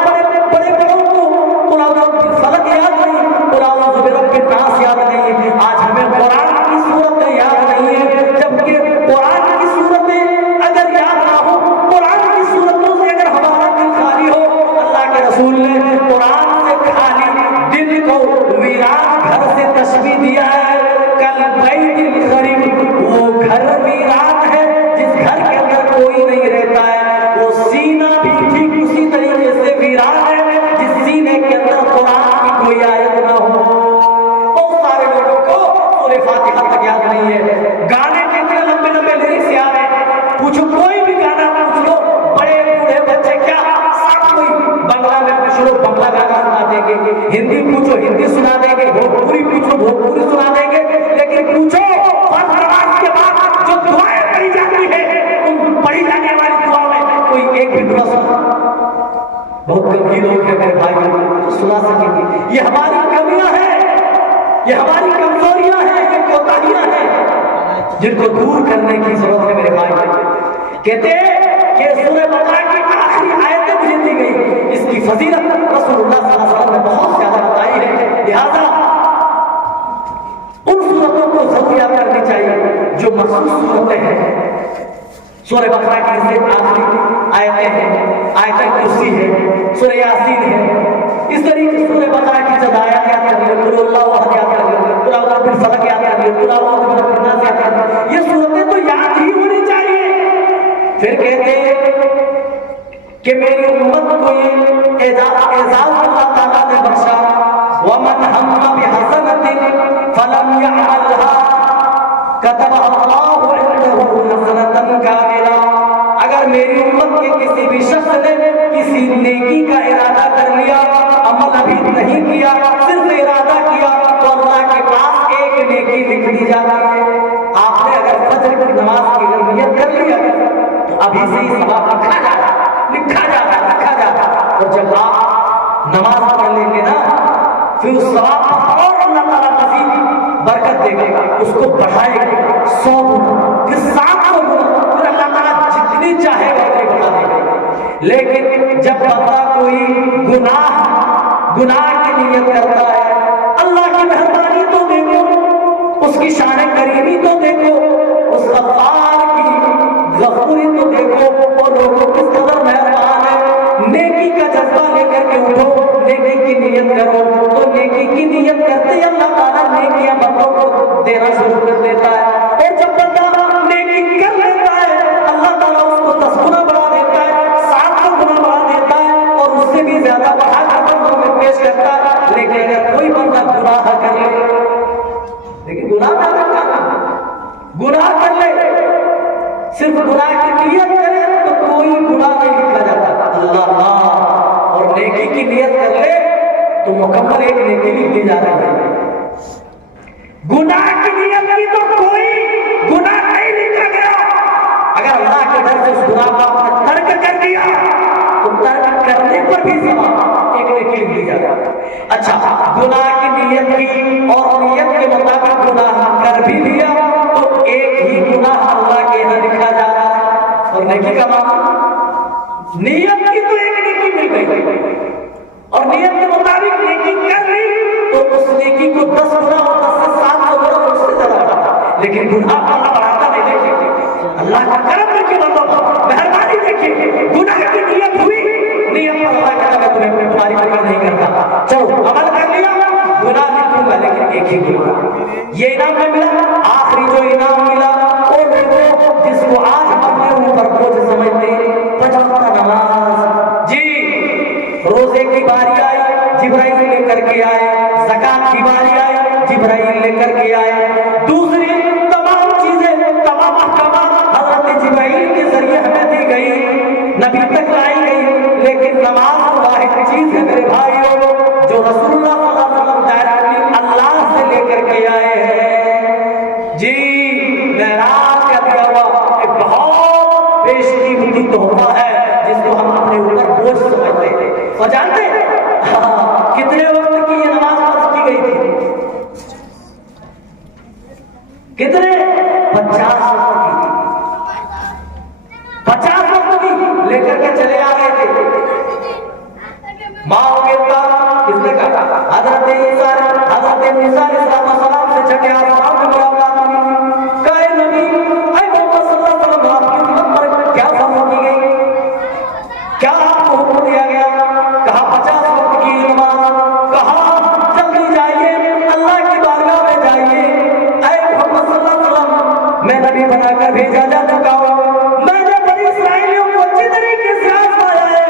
बड़े बड़ों को कुल औज़ु फलक याद नहीं, कुल औज़ु बिरब्बिन नास याद नहीं, आज हमें कुरान की सूरतें याद नहीं है, जबकि कुरान की सूरतें बहुत गंभीर लोग हैं मेरे भाई, तो सुना सकेंगे। ये हमारी कमियां हैं, ये हमारी कमजोरियां हैं, ये कोताहियां हैं, जिनको दूर करने की जरूरत है मेरे भाई। कहते कि सूरह बकरा की आखिरी आयतें मुझे दी गई, इसकी फजीलत रसूलुल्लाह सल्लल्लाहु अलैहि वसल्लम ने बहुत ज्यादा बताई है, लिहाजा उन सूरतों को जरूर याद करनी चाहिए जो मखसूस सूरतें हैं। सूरह बकरा की जैसे आखिरी आयतें हैं, आयतल कुर्सी है, सूरह यासीन है, इस तरीके से सूरह बकरा की जब आयत याद कर लियो, कुल हुवल्लाहु अहद याद कर लियो, कुल अऊज़ु बिल फलक याद कर लियो, कुल अऊज़ु बिरब्बिन नास याद कर लियो, ये सूरतें तो याद ही होनी चाहिए। फिर कहते हैं कि मेरी उम्मत को ये एजाज अल्लाह ताला ने बख्शा, वमन हम्मा बिहसनतिन फलम यअमलहा कतबहा अल्लाहु इंदहु हसनतन कामिला। अगर मेरी उम्मत के किसी भी शख्स ने किसी नेकी का इरादा कर लिया, अमल अभी नहीं किया, सिर्फ इरादा किया, तो अल्लाह के पास एक नेकी लिख दी जाती है। आपने अगर फजर की नमाज की अगर नियत कर लिया तो अभी से ही सवाब लिखा जाता। और जब आप नमाज पढ़ लेंगे ना, फिर उस सवाब पर और अल्लाह ताला मज़ीद बरकत देगा, उसको बढ़ाएगा 100 गुना, फिर 700 गुना, फिर अल्लाह ताला जितनी चाहेगा उतनी बढ़ा देगा। लेकिन जब बंदा कोई गुनाह की नियत करता है, अल्लाह की मेहरबानी तो देखो, उसकी शान करीमी तो देखो, उस गफ्फार की गफूरी तो देखो, और लोगों किस कदर मेहरबान है। नेकी का जज्बा लेकर के उठो, नेकी की नियत करो, तो नेकी की नियत करते ही अल्लाह ताला नेकियां बंदों को देना शुरू कर देता है। और जब बंदा नेकी कर लेता है, अल्लाह ताला उसको 10 गुना बढ़ा देता है, 700 गुना बढ़ा देता है, और उससे भी ज्यादा बढ़ा कर बंदों में पेश करता है। लेकिन अगर कोई बंदा गुनाह कर ले, लेकिन गुनाह कर ले, सिर्फ गुनाह की नियत करे तो कोई गुनाह नहीं लिखा जाता, अल्लाह। और नेकी की नियत कर ले तो मुकम्मल एक नेकी लिख दी जा रही है। गुनाह की नियत की तो कोई गुनाह नहीं लिखा गया। अगर अल्लाह के डर से उस गुनाह को आपने तर्क कर दिया तो तर्क करने पर भी सवाब एक नेकी लिख दी जा रही है। अच्छा, गुनाह की नियत की और नियत के मुताबिक गुनाह कर भी लिया तो एक ही गुनाह अल्लाह के यहाँ लिखा जा रहा है। और नेकी का मतलब नियत की तो एक नेकी मिल गई, और नियत के मुताबिक नेकी कर ली तो उस नेकी को 10 गुना और 10 से 700 गुना उससे ज्यादा बढ़ाता। लेकिन गुनाह अल्लाह बढ़ाता नहीं। देखिए अल्लाह का करम देखिए, मेहरबानी देखिए। गुनाह की नियत हुई, नियत पर अल्लाह कहता मैं तुम्हें तुम्हारी मदद नहीं करता, चलो अमल कर लिया, गुनाह लिखूंगा लेकिन एक ही गुनाह। ये इनाम में मिला। आखिरी जो इनाम मिला वो लोगों जिसको आज अपने ऊपर बोझ समझते, 50 नमाज। जी, रोजे की बारी आई, जिब्राइल लेकर के आए, ज़कात की बारी आई, जिब्राइल लेकर के आए, दूसरी तमाम चीजें, तमाम अहकाम हज़रत जिब्राइल के जरिए हमें दी गई, नबी तक लाई गई। लेकिन नमाज वाहिद चीज है मेरे भाइयों, जो रसूलुल्लाह सल्लल्लाहु अलैहि वसल्लम डायरेक्टली अल्लाह से लेकर के आए हैं। जी, मेराज का दिया हुआ एक बहुत बेशकीमती तोहफा है जिसको हम अपने ऊपर बोझ समझते हैं। और जानते हैं कितने वक्त की ये नमाज फर्ज की गई थी? कितने? 50 वक्त की। 50 वक्त की लेकर के चले आ रहे थे। माओ गिरता किसने कहा? हजरत ईसा अलैहिस्सलाम से जगह आसमान में मुलाकात हुई। कहे नबी, ऐ मोहम्मद सल्लल्लाहु अलैहि वसल्लम, आपकी उम्मत पर क्या फर्ज की गई, क्या आपको हुक्म दिया गया? कहा 50 वक्त की नमाज। कहा जल्दी जाइए, अल्लाह की बारगाह में जाइए। ऐ मोहम्मद सल्लल्लाहु अलैहि वसल्लम, मैं नबी बनाकर भेजा जा चुका हूँ, मैंने बनी इस्राएलियों को अच्छी तरीके से आजमाया है।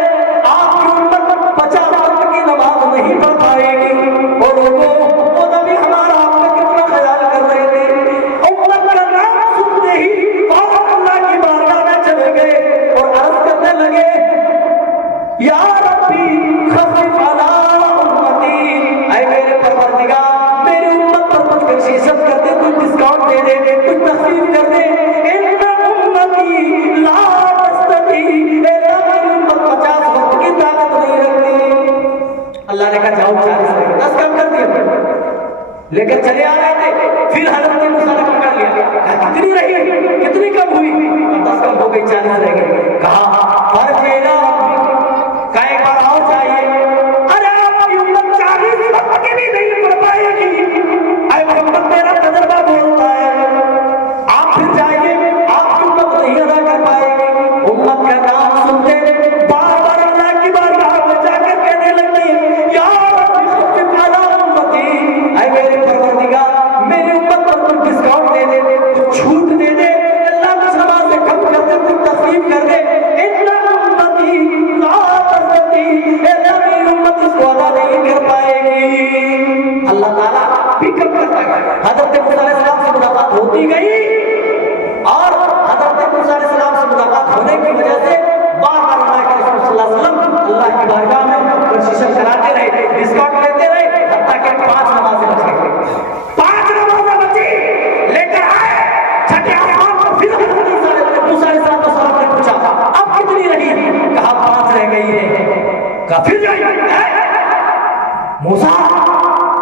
आपकी उम्मत 50 वक्त की नमाज नहीं पढ़ पाएगी। और लोगों, वो नबी हमारा आप पे कितना ख्याल कर रहे थे। उम्मत का नाम सुनते ही फौरन अल्लाह की बारगाह में चले गए और अर्ज करने लगे, या रब्बी खफ़िफ़ अला उम्मती, ऐ मेरे परवरदिगार मेरी उम्मत पर कुछ कंसेशन कर दे, कुछ डिस्काउंट दे दे, कुछ तखफीफ कर दे। इन्ना उम्मती अल्लाह ने कहा जाओ 40 रह गए, 10 कम कर दिए, लेकर चले आ रहे थे। फिर हजरत मूसा ने पकड़ लिया, कहा कितनी रही, कितनी कम हुई, 10 कम हो गई, 40 रह गए। कहा फरजेला, कहा एक बार आओ चाहिए। अरे आपकी उम्मत 40 वक्त के भी नहीं पढ़ पाएगी, अरे मोहम्मद मेरा तजर्बा बोलता है, आप फिर जाइए, आपकी उम्मत नहीं अदा कर पाएगी। उम्मत का नाम सुनते बार बार अल्लाह की बारगाह में जाकर कहने लगती है या रब्बी अला उम्मती, ऐ मेरे परवरदिगार मेरी उम्मत पर कुछ डिस्काउंट दे दे, कुछ छूट दे दे, अल्लाह कुछ नमाज से कम कर दे, कुछ तस्लीम कर दे। इतना उम्मती ला तस्ती, अल्लाह मेरी उम्मत इसको अदा नहीं कर पाएगी। अल्लाह ताला फिक्र करता है। हजरत मूसा अलैहिस्सलाम से मुलाकात होती गई और हजरत मूसा अलैहिस्सलाम से मुलाकात होने की वजह से बार बार अल्लाह के रसूल सल्लल्लाहु अलैहि वसल्लम अल्लाह की बारगाह में कोशिश कराते रहे, डिस्काउंट लेते रहे, हत्ता कि 5 नमाजें बच गई, 5 नमाजें बची, लेकर आए छठे आसमान पर। फिर हजरत मूसा अलैहिस्सलाम ने पूछा अब कितनी रही, कहा 5 रह गई है। कहा फिर जाइए मूसा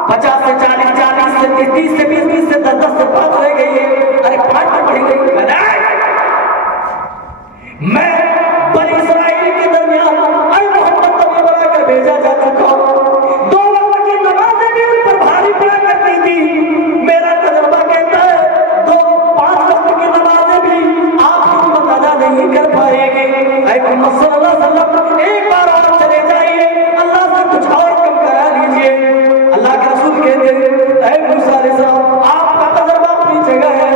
50 से 40, 40 से 30 से 20, 20 से 10, 10 से 5 रह गई है, अरे 5 तो बढ़ी गई। मैं बनी इस्राइल के दरमियान अरे मोहम्मद तभी बनाकर भेजा जा चुका हूं, 2 वक्त की नमाजें भी उन पर भारी पड़ा करती थी। मेरा तजुर्बा कहता है 5 वक्त की नमाजें भी आपकी उम्मत अदा नहीं कर पाएगी। ऐ मोहम्मद सल्लल्लाहु अलैहि वसल्लम एक बार और चले जाइए, अल्लाह से कुछ और कम करा लीजिए। अल्लाह के रसूल कहते हैं ऐ मूसा अलैहिस्सलाम आपका तजुर्बा अपनी जगह है,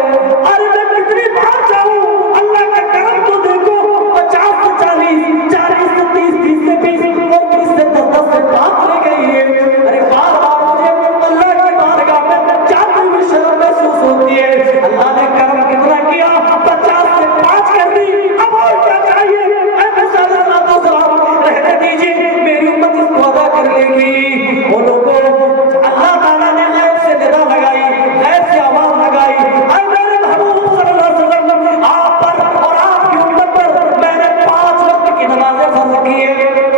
अरे मैं कितनी बार जाऊं, अल्लाह का करम तो देखो, 50 से 40, 40 से 30, 30 से 20 और 20 से 10, 10 से 5 रह गई है। अरे बार बार मुझे अल्लाह की बारगाह में जाते हुए शर्म महसूस होती है। अल्लाह ने करम कितना किया, 50 से 5 कर दी, अब और क्या चाहिए। ऐ मूसा अलैहिस्सलाम रहने दीजिए, मेरी उम्मत इसको अदा कर लेगी। वो लोगों अल्लाह ताला ने गैब से निदा लगाई, गैब से आवाज लगाई, ऐ मेरे महबूब सल्लल्लाहु अलैहि वसल्लम आप पर और आपकी उम्मत पर मैंने 5 वक्त की नमाजें फर्ज की है,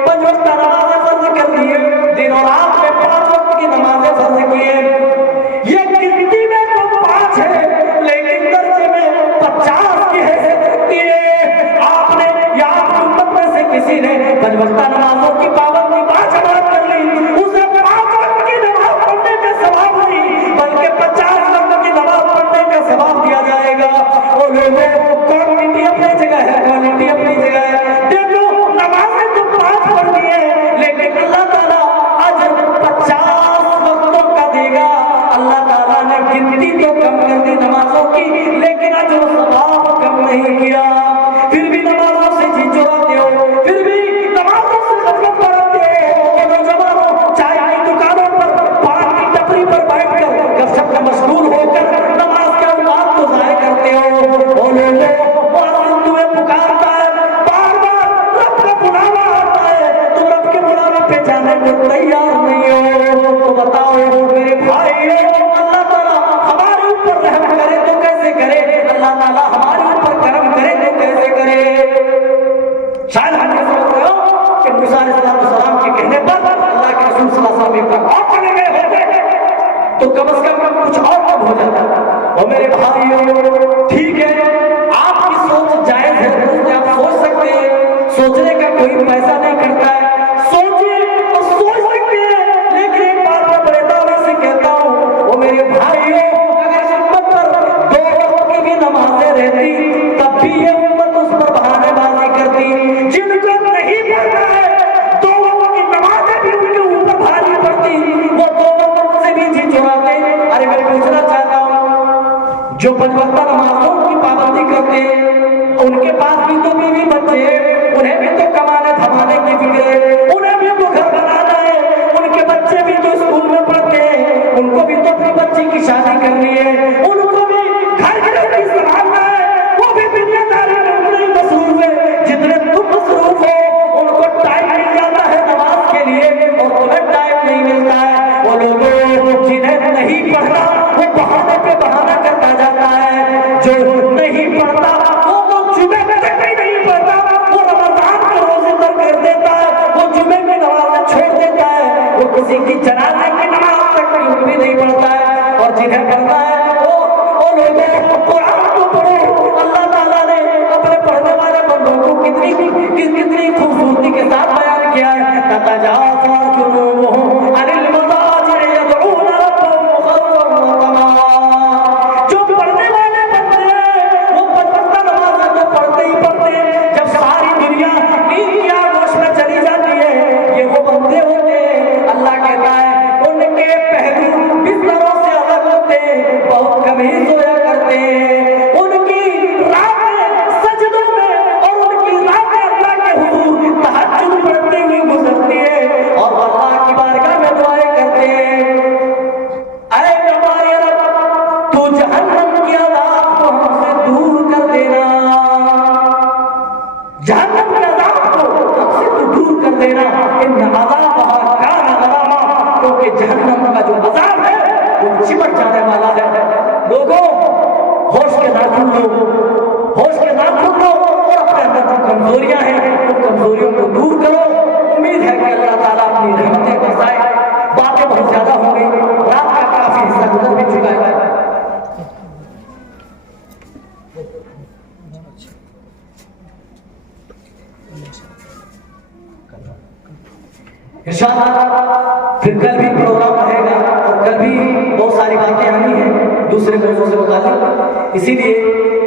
5 वक्त नमाजें फर्ज कर दी है, दिन और रात में 5 वक्त की नमाजें फर्ज की है। ये गिनती में तो 5 है, लेकिन दर्जे में 50 की हैसियत रखती है। आपने या आपकी उम्मत में से किसी ने 5 वक्त नमाजों की पाबंदी बाजमात कर ली, उसे 5 वक्त की नमाज पढ़ने का सवाब नहीं बल्कि 50 वक्त की नमाज पढ़ने का सवाब दिया जाएगा। और लोगों क्वांटिटी अपनी जगह है, क्वालिटी अपनी जगह है। देखो नमाजें तो 5 पढ़नी है, लेकिन अल्लाह ताला अजर 50 वक्तों का देगा। अल्लाह ताला ने गिनती तो कम कर दी नमाजों की, लेकिन अजर सवाब कम नहीं किया। फिर भी नमाजों से जी चुराते हो, फिर भी नमाजों से गफलत बरतते हो। और नौजवानों चाय की दुकानों पर, पान की टपरी पर बैठकर गपशप में मशगूल होकर नमाज के औकात को ज़ाया करते हो। और लोगों मुअज्जिन तुम्हें पुकारता है, बार बार रब का बुलावा आता है, तुम रब के बुलावे पे जाने को तैयार नहीं हो। तो बताओ मेरे भाइयों, अल्लाह ताला हमारे ऊपर रहम करे तो कैसे करे, अल्लाह ताला हमारे ऊपर करम करे तो कैसे करे। शायद हम ये सोच रहे हो कि मूसा अलैहिस्सलाम के कहने पर अल्लाह के रसूल सल्लल्लाहु अलैहि वसल्लम और चले गए होते तो कम से कम कुछ और कम हो जाता। और मेरे भाइयों ठीक है, आपकी सोच जायज है, आप सोच सकते हैं, सोचने का कोई पैसा नहीं करता है, सोचिए और सोच सकते हैं। लेकिन एक बात मैं बड़े दावे से कहता हूँ, वो मेरे भाइयों अगर इस उम्मत पर 2 वक्त की भी नमाजें रहती तब भी ये उम्मत उस पर बहानेबाजी करती। जिनको नहीं पढ़ना है 2 वक्त की नमाजें भी उनके ऊपर भारी पड़ती, वो 2 वक्त से भी जी चुराते। अरे मैं पूछना चाहता हूँ जो 5 वक्त नमाजों की पाबंदी करते हैं उनके पास भी तो बीवी बच्चे हैं, उन्हें भी तो कमाने धमाने की फिक्र है, उन्हें भी तो घर बनाना है, उनके बच्चे भी तो स्कूल में पढ़ते हैं, उनको भी तो अपनी बच्ची की शादी करनी है, उनको भी घर गृहस्थी संभालना है, वो भी दुनियादारी में उतने ही मसरूफ है जितने तुम मसरूफ हो। उनको टाइम मिल जाता है नमाज के लिए और तुम्हें टाइम नहीं मिलता है। वो लोगों जिन्हें नहीं पढ़ना वो बहाने पे बहाना करता जाता है, जो नहीं पढ़ता वो जुमे में नहीं पढ़ता, वो रमजान के रोजे पर कर देता है, वो जुमे में नमाज़ छोड़ देता है, वो किसी कितनी खूबसूरती के साथ बयान किया है। ततजाफा जुनूबुहुम अनिल मदाजि'i यदऊना रब्बहुम खौफन व तमआ। जो पढ़ने वाले बंदे हैं वो पढ़ता नमाज़ तो पढ़ते ही पढ़ते हैं, जब सारी दुनिया नींद की आगोश में चली जाती है ये वो बंदे होते हैं, अल्लाह कहता है उनके पहलू बिस्तरों से अलग होते हैं, बहुत कम ही सोया करते हैं, उनकी रातें सजदों में और उनकी रातें अल्लाह के हुजूर तहज्जुद पढ़ते हुए गुजरती है और अल्लाह की बारगाह में दुआएं करते हैं, ऐ हमारे रब तू जहन्नम की अज़ाब को हमसे दूर कर देना, जहन्नम के अज़ाब को हमसे तू दूर कर देना। इन अज़ाबहा कान गरामा, क्योंकि जहन्नम का जो अज़ाब है वो चिपट जाने वाला है। लोगों होश के नाखून लो, होश के नाखून लो और अपने अंदर जो कमजोरियां हैं उन कमजोरियों को दूर करो। उम्मीद है कि अल्लाह ताला अपनी रहमतें बरसाए। बातें बहुत ज्यादा हो गई, रात का काफी हिस्सा गुजर भी चुका है। इंशाअल्लाह फिर कल भी प्रोग्राम रहेगा और कल भी बहुत सारी बातें आनी हैं दूसरे मौजूद से मुताल्लिक, इसीलिए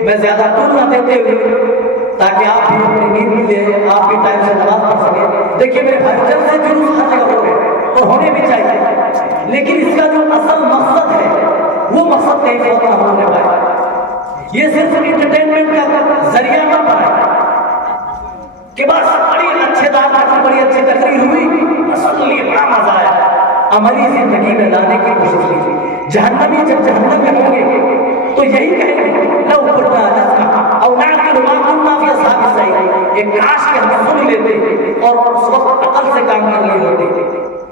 मैं ज्यादा दूर ना देते हुए ताकि आप भी अपनी नींद ले, आप भी टाइम से नमाज पढ़ सके। देखिए मेरे भाई जल्द से जुलूस हर जगह हो गए और होने भी चाहिए, लेकिन इसका जो असल मकसद है वो मकसद नहीं पूरा होने पाए। ये सिर्फ एंटरटेनमेंट का जरिया मत बनाए कि बस बड़ी अच्छेदार बड़ी अच्छी तकरीर हुई सुन लिए बड़ा मजा आया, हमारी जिंदगी में लाने की कोशिश कीजिए। जहन्नमी जब जहन्नम में होंगे तो यही कहेंगे लौ कुन्ना नस्मा औ नअक़िलु मा कुन्ना फ़ी अस्हाबिस सईर, एक काश के हम सुन लेते और उस वक्त अकल से काम कर लिए होते,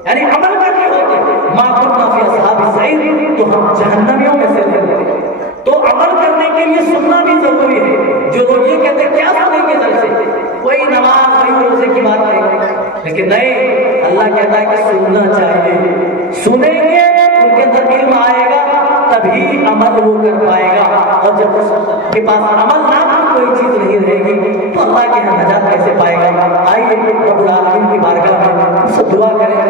यानी अमल कर लिए होते, मा कुन्ना फ़ी अस्हाबिस सईर, तो हम जहन्नमियों में से होते। तो अमल करने के लिए सुनना भी जरूरी है। जो लोग ये कहते क्या सुनेंगे जलसे, कोई नमाज कोई रोजे की बात नहीं, लेकिन नहीं, अल्लाह कहता है कि सुनना चाहिए। सुनेंगे उनके अंदर इल्म आएगा तभी अमल वो कर पाएगा, और जब उसके पास अमल नाम की कोई चीज नहीं रहेगी तो अल्लाह के यहाँ नजात कैसे पाएगा। आइए रब्बुल आलमीन की बारगाह में हमसे दुआ करें,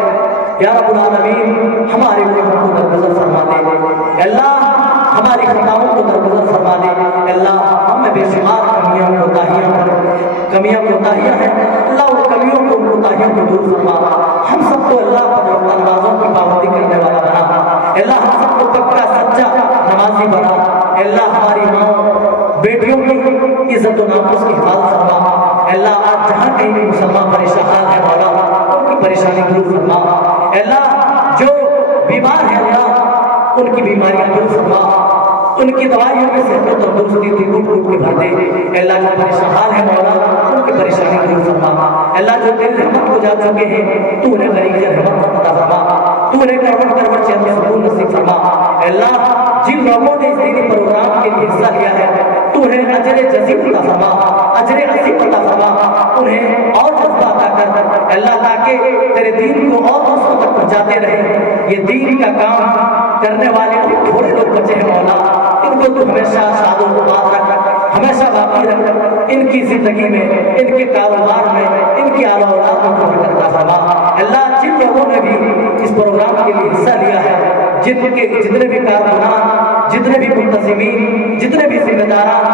या रब्बुल आलमीन हमारे गुनाहों को दरगुजर फरमा दे, अल्लाह हमारी खताओं को दरगुजर फरमा दे, अल्लाह हमें बेशुमार कमियां कोताहियां हैं, अल्लाह उन कमियों को उन कोताहियों को दूर फरमा, हम सबको अल्लाह पर नमाजों की पाबंदी करने वाला बना, अल्लाह हम सबको पक्का सच्चा नमाजी बना, अल्लाह हमारी माँ बेटियों की इज्जत और नामुस की हिफाजत फरमा, अल्लाह आज जहाँ कहीं भी मुसलमान परेशान है मौला उनकी परेशानी दूर फरमा, अल्लाह जो बीमार है अल्लाह उनकी बीमारियां दूर फरमा, उनकी दवाइयों में से तंदुरुस्ती टूट टूट के भर दे, अल्लाह जो परेशान है मौला उनकी परेशानी दूर फरमा, अल्लाह जो तेरी रहमत को जा चुके हैं तू उन्हें गरीब रहमत अता फरमा, तू उन्हें करवट करवट चैन सुकून नसीब फरमा, अल्लाह जिन लोगों ने इस दीनी प्रोग्राम के लिए हिस्सा लिया है तू उन्हें अजर जज़ील अता फरमा, अजर अज़ीम अता फरमा, उन्हें और जज्बा अता कर अल्लाह, ताकि तेरे दीन को और दूसरों तक पहुंचाते रहे। ये दीन का काम करने वाले थोड़े लोग बचे हैं मौला, इनको तू हमेशा शादो बात रख, हमेशा बाकी रख, इनकी जिंदगी में, इनके कारोबार में, इनकी आला औलाद में तू करता फरमा। अल्लाह जिन लोगों ने भी इस प्रोग्राम के लिए हिस्सा लिया है, जिनके जितने भी कारकुनान, जितने भी मुंतज़िमीन, जितने भी जिम्मेदारान,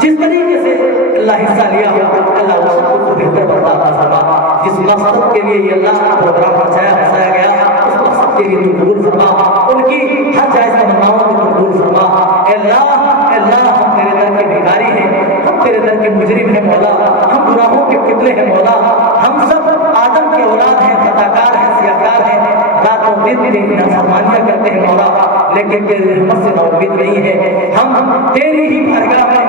जिस तरीके से अल्लाह हिस्सा लिया हो, अल्लाह उस सबको बेहतर बता फरमा। जिस मकसद के लिए ये अल्लाह का प्रोग्राम बचाया गया उस मकसद के लिए तू कबूल फरमा, उनकी हर जायज़ तमन्नाओं को तू कबूल फरमा। अल्लाह हम तेरे दर के भिखारी हैं, हम तेरे दर के मुजरिम हैं मौला, हम गुनाहों के पुतले हैं मौला, हम सब आदम के औलाद हैं, खताकार हैं, सियाकार हैं, रातों दिन तेरी नाफरमानियां करते हैं मौला, लेकिन तेरी रहमत से नाउम्मीद नहीं है। हम तेरी ही बारगाह में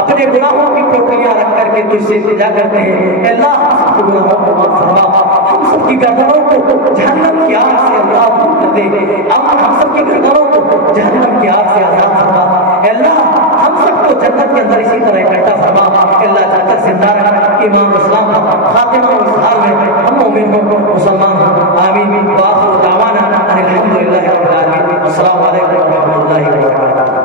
अपने गुनाहों की टोकरियां रख करके तुझसे इल्तिजा करते हैं। अल्लाह हम सबके गुनाहों को माफ फरमा, हम सबकी गर्दनों को जहन्नम की आग से अल्लाह दूर कर दे, हम सबकी गर्दनों को जहन्नम की आग से आजाद फरमा। अल्लाह हम सबको जन्नत के अंदर इसी तरह इकट्ठा फरमा। अल्लाह जब तक जिंदा रहे ईमान इस्लाम खातिमा और इस्लाम में हम मोमिन हो, मुसलमान हो, आमीन। व आखिर दावाना अनिल हम्दुलिल्लाहि रब्बिल आलमीन। अस्सलामु अलैकुम व रहमतुल्लाहि व बरकातहू।